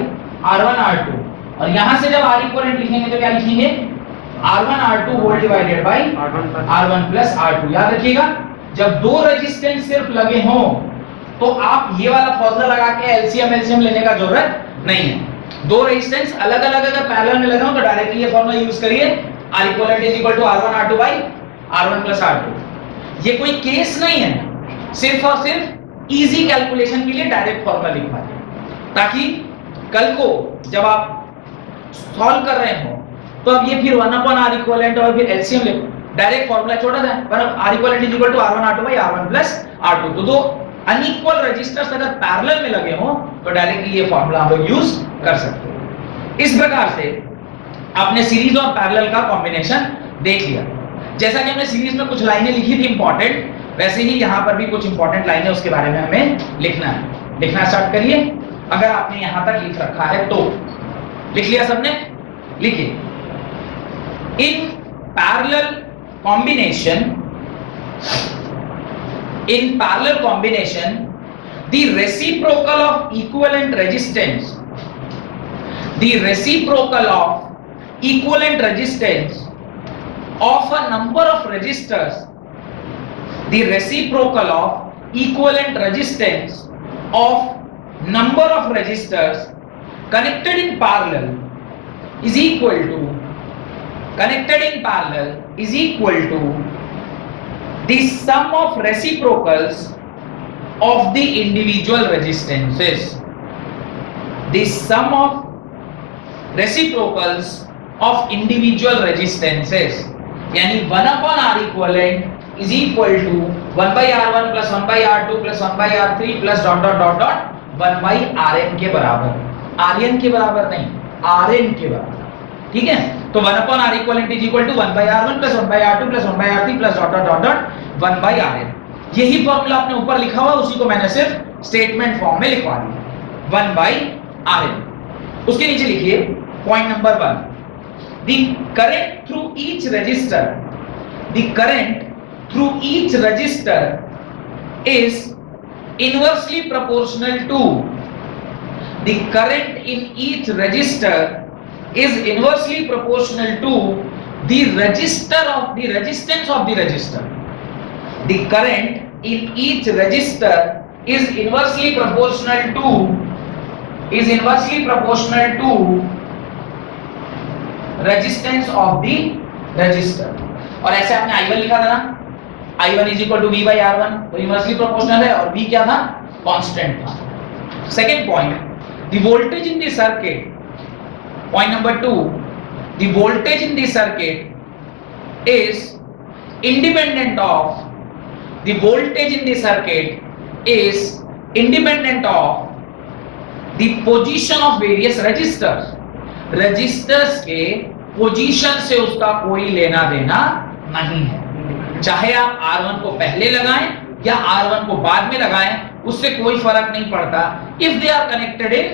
R1 R2, और यहां से जब R equivalent लिखेंगे तो क्या लिखेंगे, R1 R2 whole divided by R1 plus R2। याद रखिएगा, जब दो रेजिस्टेंस सिर्फ लगे हों तो आप ये वाला फॉर्मूला लगा के एलसीएम लेने का जरूरत नहीं है। दो रेजिस्टेंस अलग अलग अगर पैरेलल में लगे हों तो डायरेक्टली ये फॉर्मूला यूज करिए, R equivalent is equal to R1 R2 by R1 plus R2। ये कोई केस नहीं है, सिर्फ और सिर्फ इजी कैलकुलेशन के लिए डायरेक्ट फॉर्मूला लिखवा दिया, ताकि कल को जब आप सॉल्व कर रहे हो तो अब ये फिर 1/R equivalent और फिर एलसीएम लिखो, डायरेक्ट फॉर्मूला छोड़ा जाए, R equivalent is equal to R1 R2 by R1 plus R2। तो दो अनइक्वल रेजिस्टर्स अगर पैरेलल में लगे हो तो डायरेक्टली ये फॉर्मूला हम लोग यूज कर सकते हैं। इस प्रकार से आपने सीरीज और पैरेलल का कॉम्बिनेशन देख लिया। जैसा कि हमने सीरीज में कुछ लाइनें लिखी थी इंपॉर्टेंट, वैसे ही यहाँ पर भी कुछ इंपॉर्टेंट लाइनें उसके बारे में हमें लिखना है। लिखना स्टार्ट करिए, अगर आपने यहाँ तक लिख रखा है तो। लिख लिया सबने? लिखिए, इन parallel combination, in parallel combination, the reciprocal of equivalent resistance, the reciprocal of equivalent resistance of a number of resistors, the reciprocal of equivalent resistance of number of resistors connected in parallel is equal to, connected in parallel is equal to the sum of reciprocals of the individual resistances, the sum of reciprocals of individual resistances, यानी 1/R equivalent is equal to 1/R1 plus 1/R2 plus 1/R3 plus dot dot dot dot 1/Rn के बराबर, Rn के बराबर नहीं, Rn के बराबर, ठीक है। तो 1/R equivalent is equal to 1/R1 plus 1/R2 plus 1/R3 plus dot dot dot dot 1/Rn। यही फॉर्मूला आपने ऊपर लिखा हुआ, उसी को मैंने सिर्फ स्टेटमेंट फॉर्म में लिखवा दिया, 1/Rn। उसके नीचे लिखिए point number 1, the current through each resistor, the current through each resistor is inversely proportional to, the current in each resistor is inversely proportional to the resistor of the resistance of the resistor. The current in each resistor is inversely proportional to, is inversely proportional to resistance of the resistor। और ऐसे आपने I1 लिखा था ना, I1 is equal to V by R1, तो inversely proportional है, और V क्या था, constant था। Second point, the voltage in the circuit, point number 2, the voltage in the circuit is independent of, the voltage in the circuit is independent of the position of various resistors। resistors के position से उसका कोई लेना देना नहीं है, चाहे आप R1 को पहले लगाएं या R1 को बाद में लगाएं, उससे कोई फर्क नहीं पड़ता। if they are connected in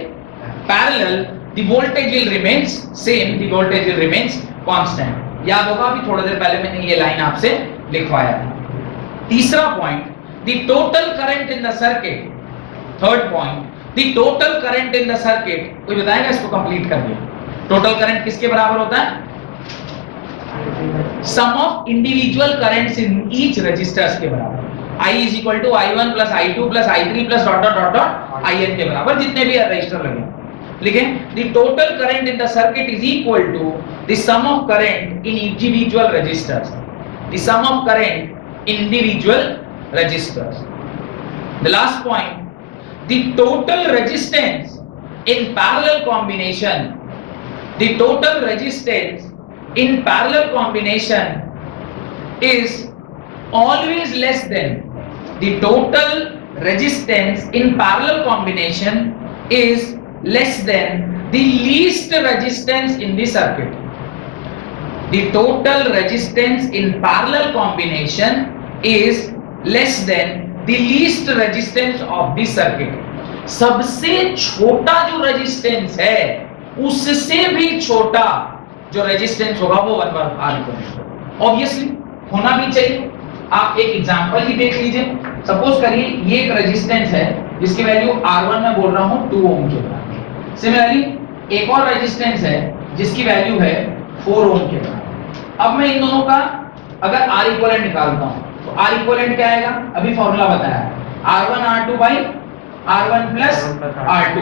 parallel, the voltage will remains same, the voltage will remains constant। याद होगा अभी थोड़ी देर पहले मैंने ये लाइन आपसे लिखवाया था। तीसरा point, the total current in the circuit। Third point, the total current in the circuit, कोई बताएगा इसको कंप्लीट करके, टोटल करंट किसके बराबर होता है, sum of individual currents in each resistors के बराबर, I is equal to I1 plus I2 plus I3 plus dot dot dot dot IN के बराबर, जितने भी रजिस्टर लगे। लिखें, the total current in the circuit is equal to the sum of current in individual resistors, the sum of current in individual resistors। The last point, the total resistance in parallel combination, the total resistance in parallel combination is always less than, the total resistance in parallel combination is less than the least resistance in the circuit। The total resistance in parallel combination is less than the least resistance of the circuit। सबसे छोटा जो resistance है उससे भी छोटा जो resistance होगा वो 1/R इक्विवेलेंट ऑब्वियसली होना भी चाहिए। आप एक एग्जांपल ही देख लीजिए। सपोज करिए ये एक रेजिस्टेंस है जिसकी वैल्यू R1 में बोल रहा हूं 2 ओम के बराबर। सिमिलरली एक और रेजिस्टेंस है जिसकी वैल्यू है 4 ओम के बराबर। अब मैं इन दोनों का अगर R इक्विवेलेंट निकालता हूं तो R इक्विवेलेंट क्या आएगा? अभी फॉर्मूला बताया R1 R2 by R1 plus R2।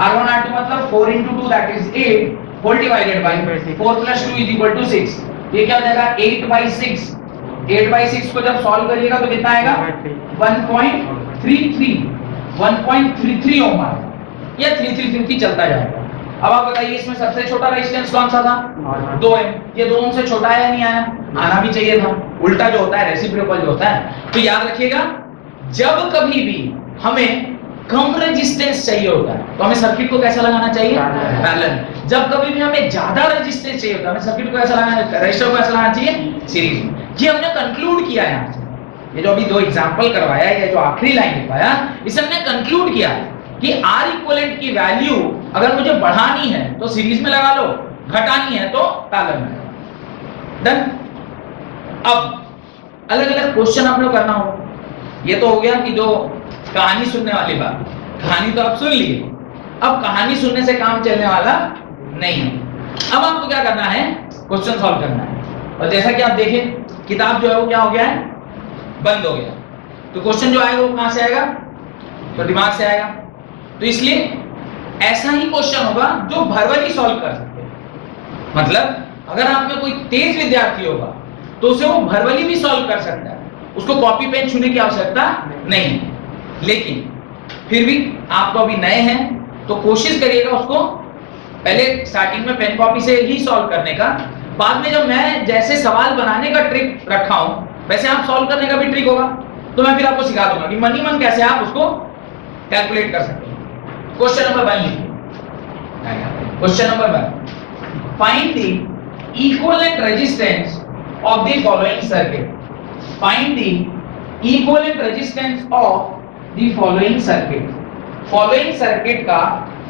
R1 R2 मतलब 4 into 2 that is 8 whole divided by 4 plus 2 is equal to 6। ये क्या हो जाएगा? 8/6। 8/6 को जब सॉल्व करिएगा तो कितना आएगा? 1.33 ओम आएगा। या 3333 चलता जाएगा। अब आप बताइए इसमें सबसे छोटा रेजिस्टेंस कौन सा था? 2 ओम। ये 2 ओम से छोटा है या नहीं आया? आना भी चाहिए था। उल्टा जो होता है रेसिप्रोकल जो होता है। तो याद रखिएगा जब कभी भी हमें कम रेजिस्टेंस चाहिए होता है तो हमें सर्किट को कैसा लगाना चाहिए? पैरेलल। जब कभी भी हमें ज्यादा रेजिस्टेंस चाहिए होता है हमें सर्किट को कैसा लगाना चाहिए? रेजिस्टर को कैसा लगाना चाहिए? सीरीज में। ये हमने कंक्लूड किया है यहाँ से। ये जो अभी 2 एग्जांपल करवाया है, ये जो आखिरी लाइन लिखवाया, इसे हमने कंक्लूड किया कि R इक्विवेलेंट की वैल्यू अगर मुझे बढ़ानी है तो सीरीज में लगा लो, घटानी है तो पैरेलल में। डन। अब अलग-अलग क्वेश्चन आप लोग करना होगा। ये तो हो गया कि जो कहानी सुनने वाली बात। कहानी तो आप सुन लिए, अब कहानी सुनने से काम चलने वाला नहीं है। अब आपको क्या करना है? क्वेश्चन सॉल्व करना है। और जैसा कि आप देखें किताब जो है वो क्या हो गया है? बंद हो गया। तो क्वेश्चन जो आएगा वो कहां से आएगा? तो दिमाग से आएगा। तो इसलिए ऐसा ही क्वेश्चन होगा जो भरवली सॉल्व कर सकते हैं। मतलब अगर आप में कोई तेज विद्यार्थी होगा तो उसे वो भरवली भी सॉल्व कर सकता है, उसको कॉपी पेन छूने की आवश्यकता नहीं। लेकिन फिर भी आप तो अभी नए हैं तो कोशिश करिएगा उसको पहले स्टार्टिंग में पेन कॉपी से ही सॉल्व करने का। बाद में जब मैं जैसे सवाल बनाने का ट्रिक रखा हूं वैसे आप सॉल्व करने का भी ट्रिक होगा तो मैं फिर आपको सिखा दूंगा कि मन ही मन कैसे आप उसको कैलकुलेट कर सकते हैं। क्वेश्चन नंबर 1 लिखिए। Question number 1, find the equivalent resistance of the following circuit. Find the equivalent resistance of the following circuit. Following circuit का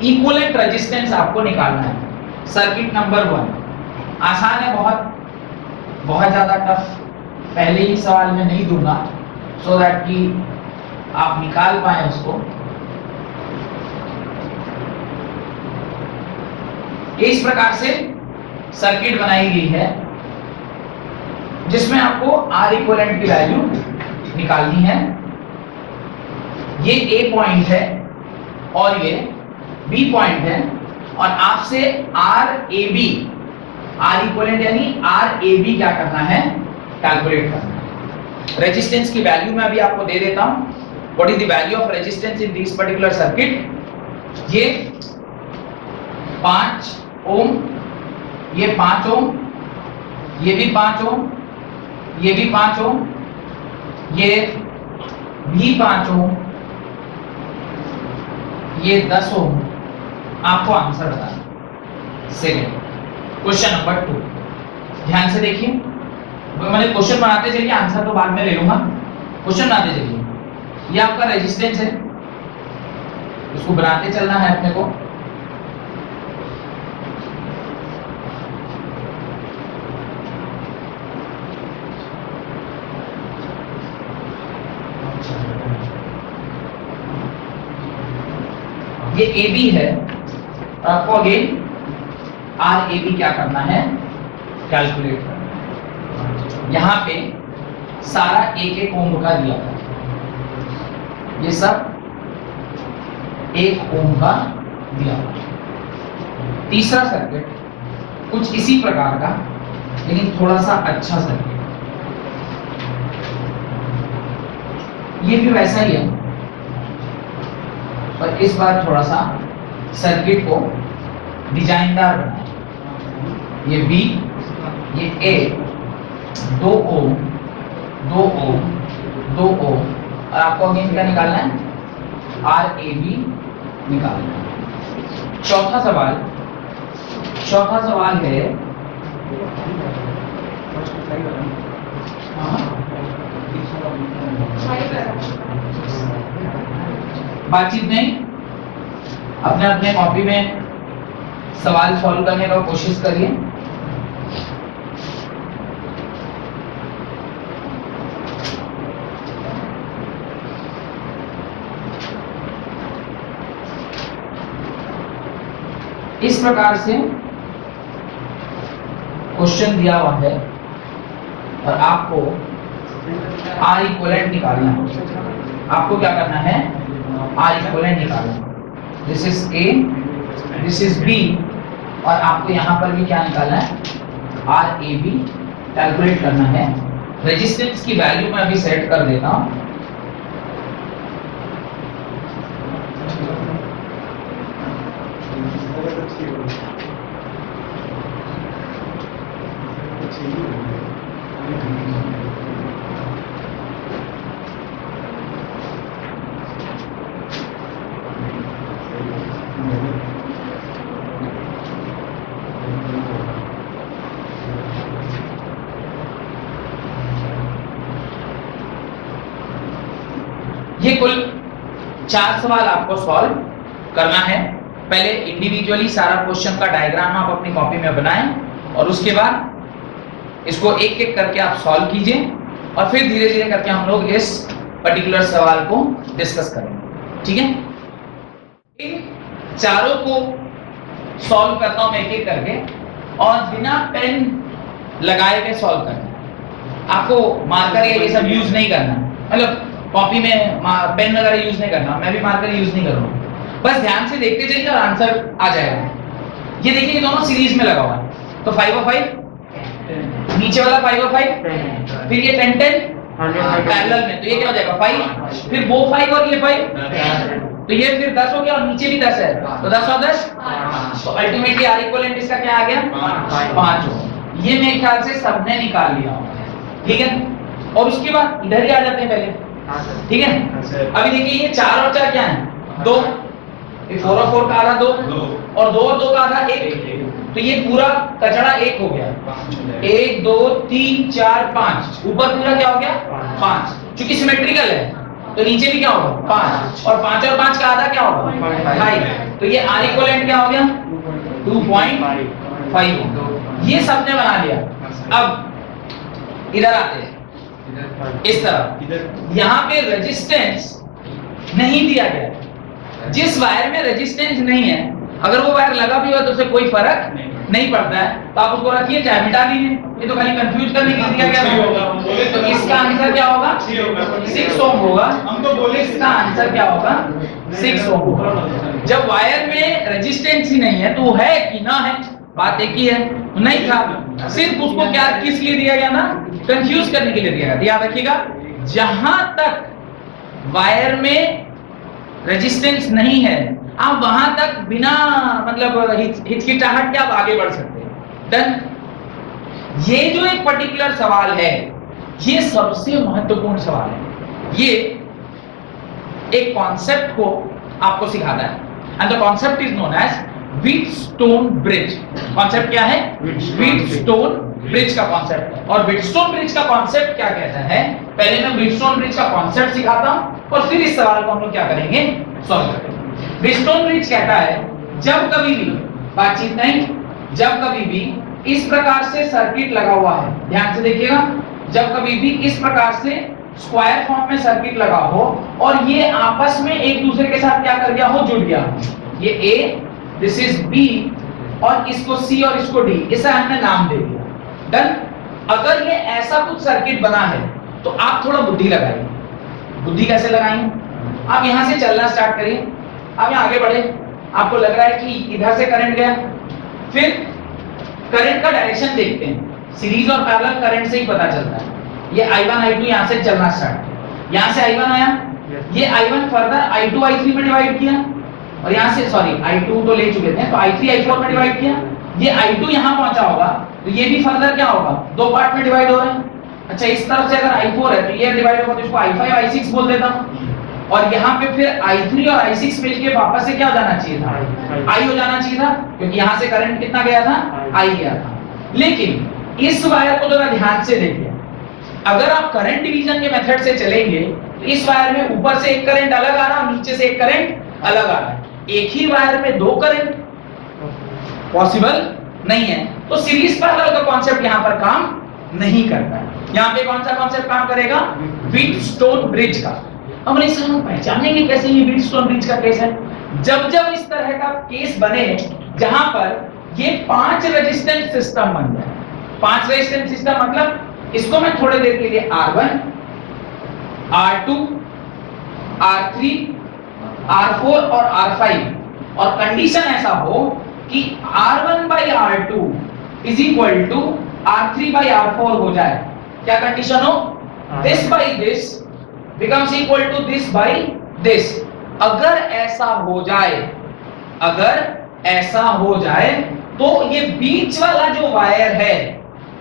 इक्विवेलेंट रेजिस्टेंस आपको निकालना है। सर्किट नंबर 1 आसान है, बहुत ज्यादा टफ पहले ही सवाल में नहीं दूंगा सो दैट कि आप निकाल पाए उसको। इस प्रकार से सर्किट बनाई गई है जिसमें आपको R इक्विवेलेंट की वैल्यू निकालनी है। ये A पॉइंट है और ये B पॉइंट है और आपसे RAB R इक्विवेलेंट यानी RAB क्या करना है? कैलकुलेट करना है। रेजिस्टेंस की वैल्यू मैं अभी आपको दे देता हूं। What is the value of resistance in this particular circuit? ये 5 ओम, ये 5 ओम, ये भी 5 ओम, ये भी 5 ओम, ये भी 5 ओम, ये 10 ओम। आपको आंसर बताना। सेकंड क्वेश्चन नंबर 2 ध्यान से देखिए। मैंने क्वेश्चन बनाते चलिए, आंसर तो बाद में ले लूंगा। क्वेश्चन बनाते चलिए। ये आपका रेजिस्टेंस है, इसको बनाते चलना है अपने को। ये AB है, आपको अगेन RAB क्या करना है? कैलकुलेट करना है। यहां पे सारा एक ओम का दिया था, ये सब 1 ओम का दिया था। तीसरा सर्किट कुछ इसी प्रकार का लेकिन थोड़ा सा अच्छा सर्किट, ये भी वैसा ही है पर इस बार थोड़ा सा सर्किट को डिजाइनदार बनाया। ये B, ये A, 2 ओम, 2 ओम, 2 ओम और आपको अगेन क्या निकालना है? RAB निकालना है। चौथा सवाल है बातचीत नहीं, अपने अपने कॉपी में सवाल सॉल्व करने का कोशिश करिए। इस प्रकार से क्वेश्चन दिया हुआ है और आपको आर इक्विवेलेंट निकालना है। आपको क्या करना है? आर इक्विवेलेंट निकालना। This is A, this is B, और आपको यहां पर भी क्या निकालना है? आर ए बी कैलकुलेट करना है। रेजिस्टेंस की वैल्यू मैं अभी सेट कर देता हूं। ये कुल 4 सवाल आपको सॉल्व करना है। पहले इंडिविजुअली सारा क्वेश्चन का डायग्राम आप अपनी कॉपी में बनाएं और उसके बाद इसको एक एक करके आप सॉल्व कीजिए और फिर धीरे धीरे करके हम लोग इस पर्टिकुलर सवाल को डिस्कस करेंगे। ठीक है? इन चारों को सॉल्व करता हूं मैं एक एक करके और बिना पेन लगाए हुए सॉल्व करना है। आपको मार्कर या ये सब यूज नहीं करना, मतलब कॉपी में पेन वगैरह यूज नहीं करना। मैं भी मार्कर यूज नहीं करूंगा। बस ध्यान से देखते जाइए और आंसर आ जाएगा। ये देखिए ये दोनों सीरीज में लगा हुआ है, तो 5 और 5, नीचे वाला 5 और 5, फिर ये 10 10 पैरेलल में, तो ये क्या हो जाएगा 5, फिर वो 5 और ये 5, तो ये फिर 10 हो गया और नीचे भी 10 है, तो 10 और 10, तो अल्टीमेटली आर इक्विवेलेंट इसका क्या आ गया? 5 हो। ये मेरे ख्याल से सबने निकाल लिया। ठीक है? और उसके बाद इधर ही आ जाते हैं पहले। ठीक है? अभी देखिए ये 4 और 4 क्या है? 2, 4 और 4 का आधा 2 और 2 और 2 का आधा 1, तो ये पूरा कचरा 1 हो गया। 1 2 3 4 5, ऊपर पूरा क्या हो गया? 5। क्योंकि सिमेट्रिकल है तो नीचे भी क्या होगा? 5, और 5 और 5 का आधा क्या होगा? 5। तो ये आर इक्विवेलेंट क्या हो गया? 2.5। ये सबने बना लिया। अब इधर आते हैं, इस तरह यहाँ पे रेजिस्टेंस नहीं दिया गया। जिस वायर में रेजिस्टेंस नहीं है, अगर वो वायर लगा भी हो तो उसे कोई फर्क नहीं पड़ता है, तो आप उसको रखिए चाहे मिटा दीजिए। ये तो खाली कंफ्यूज करने के लिए दिया गया। तो इसका आंसर क्या होगा? 6 ओम होगा। हम तो बोले इसका आंसर क्या होगा? 6 ओम होगा। जब वायर में रेजिस्टेंस ही नहीं है तो वो है कि ना है, बात एक ही है। नहीं था, सिर्फ उसको क्या किस लिए दिया गया ना? कंफ्यूज करने के लिए दिया गया। याद रखिएगा, जहां तक वायर में रेजिस्टेंस नहीं है आप वहां तक बिना मतलब हिचकिचाहट के आप आगे बढ़ सकते हैं। डन? ये जो एक पर्टिकुलर सवाल है ये सबसे महत्वपूर्ण सवाल है। ये एक कॉन्सेप्ट को आपको सिखाता है and the concept is known as Wheatstone bridge. Concept क्या है? व्हीटस्टोन ब्रिज का कॉन्सेप्ट है। और व्हीटस्टोन ब्रिज का कॉन्सेप्ट क्या कहता है? पहले मैं व्हीटस्टोन ब्रिज का कॉन्सेप्ट सिखाता हूं और फिर इस सवाल को हम लोग क्या करेंगे? सॉल्व करेंगे। व्हीटस्टोन ब्रिज कहता है जब कभी भी, बातचीत नहीं, जब कभी भी इस प्रकार से सर्किट लगा हुआ है, ध्यान से देखिएगा, जब कभी भी इस प्रकार से स्क्वायर फॉर्म में सर्किट लगा हो और ये आपस में एक दूसरे के साथ क्या कर गया हो? जुड़ गया। ये ए, दिस इज बी, और इसको सी और इसको डी, इसे हमने नाम दे दिया। डन? अगर ये ऐसा कुछ सर्किट बना है तो आप थोड़ा बुद्धि लगाइए। बुद्धि कैसे लगाएंगे? आप यहां से चलना स्टार्ट करिए, आप यहाँ आगे बढ़े, आपको लग रहा है कि इधर से करंट गया, फिर करंट का डायरेक्शन देखते हैं। सीरीज और पैरेलल करंट से ही पता चलता है। ये I1 I2 यहां से चलना स्टार्ट किया, यहां से I1 आया, ये I1 फर्दर I2 I3 में डिवाइड किया, और यहां से सॉरी I2 तो ले चुके थे, तो I3 I4 में डिवाइड किया, ये I2 यहां पहुंचा होगा तो ये भी फर्दर क्या होगा? 2 पार्ट में डिवाइड हो रहे हैं। अच्छा, इस तरफ से अगर I4 है तो ये डिवाइड होगा, तो इसको I5 I6 बोल देता हूं, और यहाँ पे फिर I3 और I6 मिलके वापस से क्या हो जाना चाहिए था? I हो जाना चाहिए था, क्योंकि यहाँ से करंट कितना गया था? I गया था। लेकिन इस वायर को जरा ध्यान से देखिए, अगर आप करंट डिवीजन के मेथड से चलेंगे तो इस वायर में ऊपर से एक करंट अलग आ रहा है और नीचे से एक करंट अलग आ रहा है। एक ही वायर में दो करंट पॉसिबल नहीं है, तो सीरीज पैरेलल का कॉन्सेप्ट यहां पर काम नहीं करता है। यहां पे कौन सा कॉन्सेप्ट काम करेगा? व्हीटस्टोन ब्रिज का। अब हम पहचानेंगे कैसे ये व्हीटस्टोन ब्रिज का केस है? जब जब इस तरह का केस बने जहां पर ये 5 रेजिस्टेंस सिस्टम बन जाए। 5 रेजिस्टेंस सिस्टम मतलब इसको मैं थोड़ी देर के लिए R1, R2, R3, R4 और R5 और कंडीशन ऐसा हो कि R1 by R2 is equal to R3 by R4 हो जाए। क्या कंडीशन हो? This by this becomes equal to this by this। अगर ऐसा हो जाए, अगर ऐसा हो जाए तो ये बीच वाला जो वायर है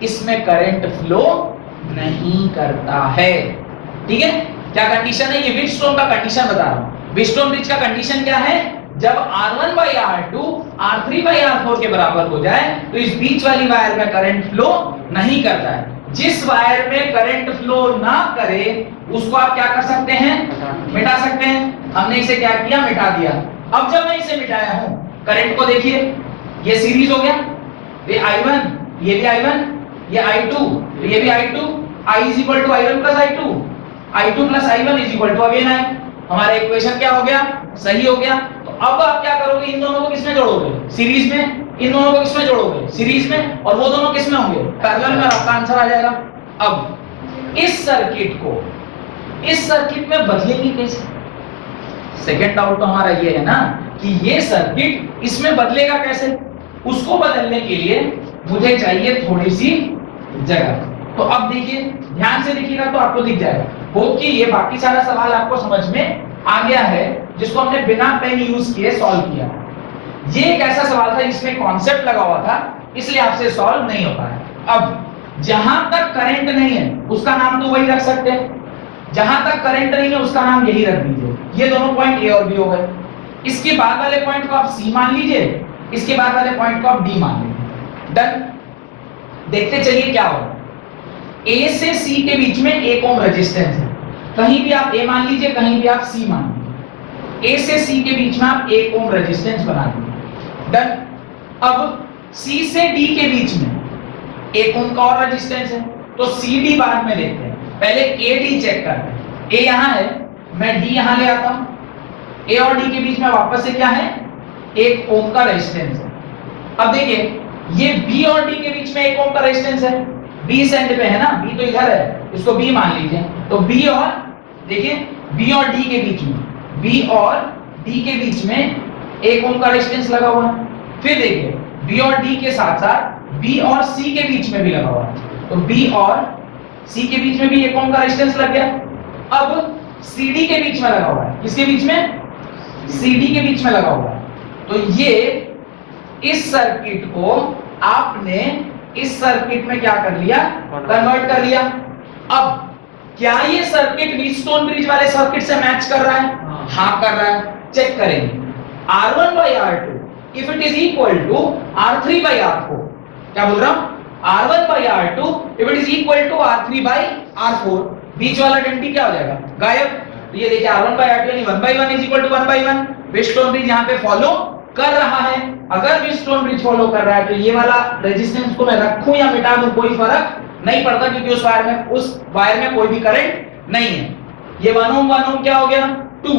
इसमें करंट फ्लो नहीं करता है। ठीक है? क्या कंडीशन है? ये व्हीटस्टोन का कंडीशन बता रहा हूं। व्हीटस्टोन ब्रिज का कंडीशन क्या है? जब R1 by R2 R3 by R4 के बराबर हो जाए तो इस बीच वाली वायर में करंट फ्लो नहीं करता है। जिस वायर में करंट फ्लो ना करे उसको आप क्या कर सकते हैं? मिटा सकते हैं। हमने इसे क्या किया? मिटा दिया। अब जब मैं इसे मिटाया हूं, करंट को देखिए, ये सीरीज हो गया, ये I1, ये भी I1, ये I2, ये भी I2, I is equal to I1 plus I2, I2 plus I1 is equal to again I। हमारा इक्वेशन क्या हो गया? सही हो गया। तो अब आप क्या करोगे? इन दोनों को किसमें जोड़ोगे? सीरीज में। इन दोनों को किसमें जोड़ोगे? सीरीज में। और वो दोनों किसमें होंगे? पैरेलल में। आपका आंसर आ जाएगा। अब इस सर्किट में बदलेंगे कैसे? सेकंड डाउट तो हमारा ये है ना कि ये सर्किट इसमें बदलेगा कैसे? उसको बदलने के लिए मुझे चाहिए थोड़ी सी जगह। तो अब देखिए, ध्यान से देखिएगा तो आपको दिख जाएगा। होप कि ये बाकी सारा सवाल आपको समझ में आ गया है जिसको हमने बिना पेन यूज किए सॉल्व किया। ये एक ऐसा सवाल था जिसमें कॉन्सेप्ट लगा हुआ था, इसलिए आपसे सॉल्व नहीं हो पाया। अब जहां तक करंट नहीं है उसका नाम तो वही रख सकते हैं, जहां तक करंट नहीं है उसका नाम यही रख दीजिए। ये दोनों पॉइंट ए और बी हो गए। इसके बाद वाले पॉइंट को आप सी मान लीजिए, इसके बाद वाले पॉइंट को आप डी मान लीजिए। डन। देखते चलिए क्या होगा। ए से सी के बीच में 1 ओम रेजिस्टेंस है। कहीं भी आप ए मान लीजिए, कहीं भी आप सी मान लीजिए। ए से सी के बीच में आप 1 ओम रेजिस्टेंस बना दीजिए। डन। अब सी से डी के बीच में 1 ओम का और रेजिस्टेंस है, तो सी डी बाद में लेते हैं, पहले ए डी चेक करते हैं। ए यहां है, मैं डी यहां ले आता हूं। ए और डी के बीच में वापस से क्या है? 1 ओम का रेजिस्टेंस है। अब देखिए, ये बी और डी के बीच में 1 ओम का रेजिस्टेंस है। बी सेंड पे है ना, बी तो इधर है, इसको बी मान लीजिए। तो बी और देखिए, बी और डी के बीच में, बी और डी के बीच में 1 ओम का रेजिस्टेंस लगा हुआ है। फिर देखिए, बी और डी के साथ साथ बी और सी के बीच में भी लगा हुआ है। तो बी और सी के बीच में भी 1 ओम का रेजिस्टेंस लग गया। अब सी डी के बीच में लगा हुआ है। किसके बीच में? सी डी के बीच में लगा हुआ है। तो ये इस सर्किट को आपने इस सर्किट में क्या कर लिया? कन्वर्ट कर लिया। अब क्या ये सर्किट व्हीटस्टोन ब्रिज वाले सर्किट से मैच कर रहा है? हाँ कर रहा है। चेक करेंगे। R1 by R2 if it is equal to R3 by R4। क्या बोल रहा हूं? R1 by R2 if it is equal to R3 by R4। बीच वाला डंडी क्या हो जाएगा? गायब। तो ये देखिए, R1 by R2 यानी 1 by 1 is equal to 1 by 1। Wheatstone bridge यहाँ पे फॉलो कर रहा है। अगर व्हीटस्टोन ब्रिज फॉलो कर रहा है तो ये वाला रेजिस्टेंस को मैं रखूं या मिटा दूं कोई फर्क नहीं पड़ता, क्योंकि उस वायर में कोई भी करंट नहीं है। ये 1 ओम क्या हो गया? 2।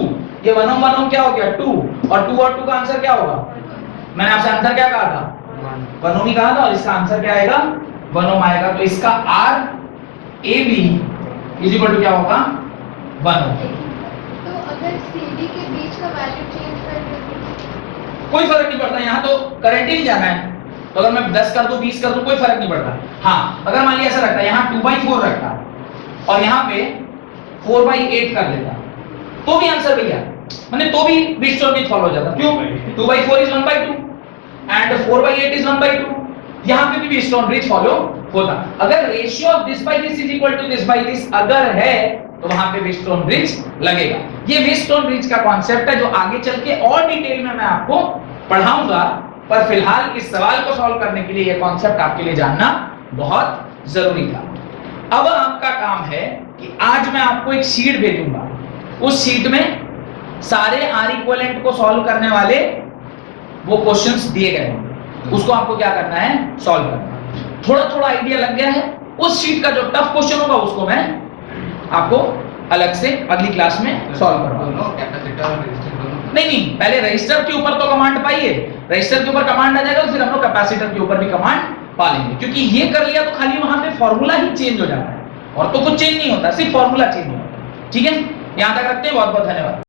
ये 1 ओम क्या हो गया? 2। और 2 और 2 का आंसर क्या होगा? मैंने आपसे आंसर क्या कहा था? 1 ओम ही कहा था, और इसका आंसर क्या आएगा? 1 ओम आएगा। तो इसका R A B is equal to क्या होगा? 1 ओम। तो अगर CD के बीच का वैल्यू चेंज कर दें कोई फर्क नहीं पड़ता, यहाँ तो करंट ही नहीं जाना है। तो अगर मैं 10 कर दूं, 20 कर दूं, कोई फर्क नहीं पड़ता। हाँ, अगर मान लिया ऐसा रखता है, यहाँ 2/4 रखता और यहाँ पे 4/8 कर देता, तो भी आंसर भैया, मैंने तो भी व्हीटस्टोन ब्रिज फॉलो हो जाता। क्यों? 2/4 इज 1/2 एंड 4/8 इज 1/2। यहाँ पे भी व्हीटस्टोन ब्रिज फॉलो होता। अगर ratio of this by this is equal to this by this अगर है तो वहां पे व्हीटस्टोन ब्रिज लगेगा। ये व्हीटस्टोन ब्रिज का कॉन्सेप्ट है जो आगे चल के और डिटेल में मैं आपको पढ़ाऊंगा, पर फिलहाल इस सवाल को सॉल्व करने के लिए ये कॉन्सेप्ट आपके लिए जानना बहुत जरूरी था। अब आपका काम है कि आज मैं आपको एक शीट भेजूंगा, उस शीट में सारे आर इक्विवेलेंट को सॉल्व करने वाले वो क्वेश्चंस दिए गए होंगे, उसको आपको क्या करना है, सॉल्व करना है। थोड़ा थोड़ा आइडिया लग गया है, उस शीट का जो टफ क्वेश्चन होगा उसको मैं आपको अलग से अगली क्लास में सॉल्व करूंगा। नहीं, पहले रजिस्टर के ऊपर तो कमांड पाइए, रजिस्टर के ऊपर कमांड आ जाएगा तो फिर हम लोग कैपेसिटर के ऊपर भी कमांड पा लेंगे, क्योंकि ये कर लिया तो खाली वहां पे फॉर्मूला ही चेंज हो जाता है और तो कुछ चेंज नहीं होता, सिर्फ फॉर्मूला चेंज होता है। ठीक है, यहां तक रखते हैं, बहुत बहुत धन्यवाद।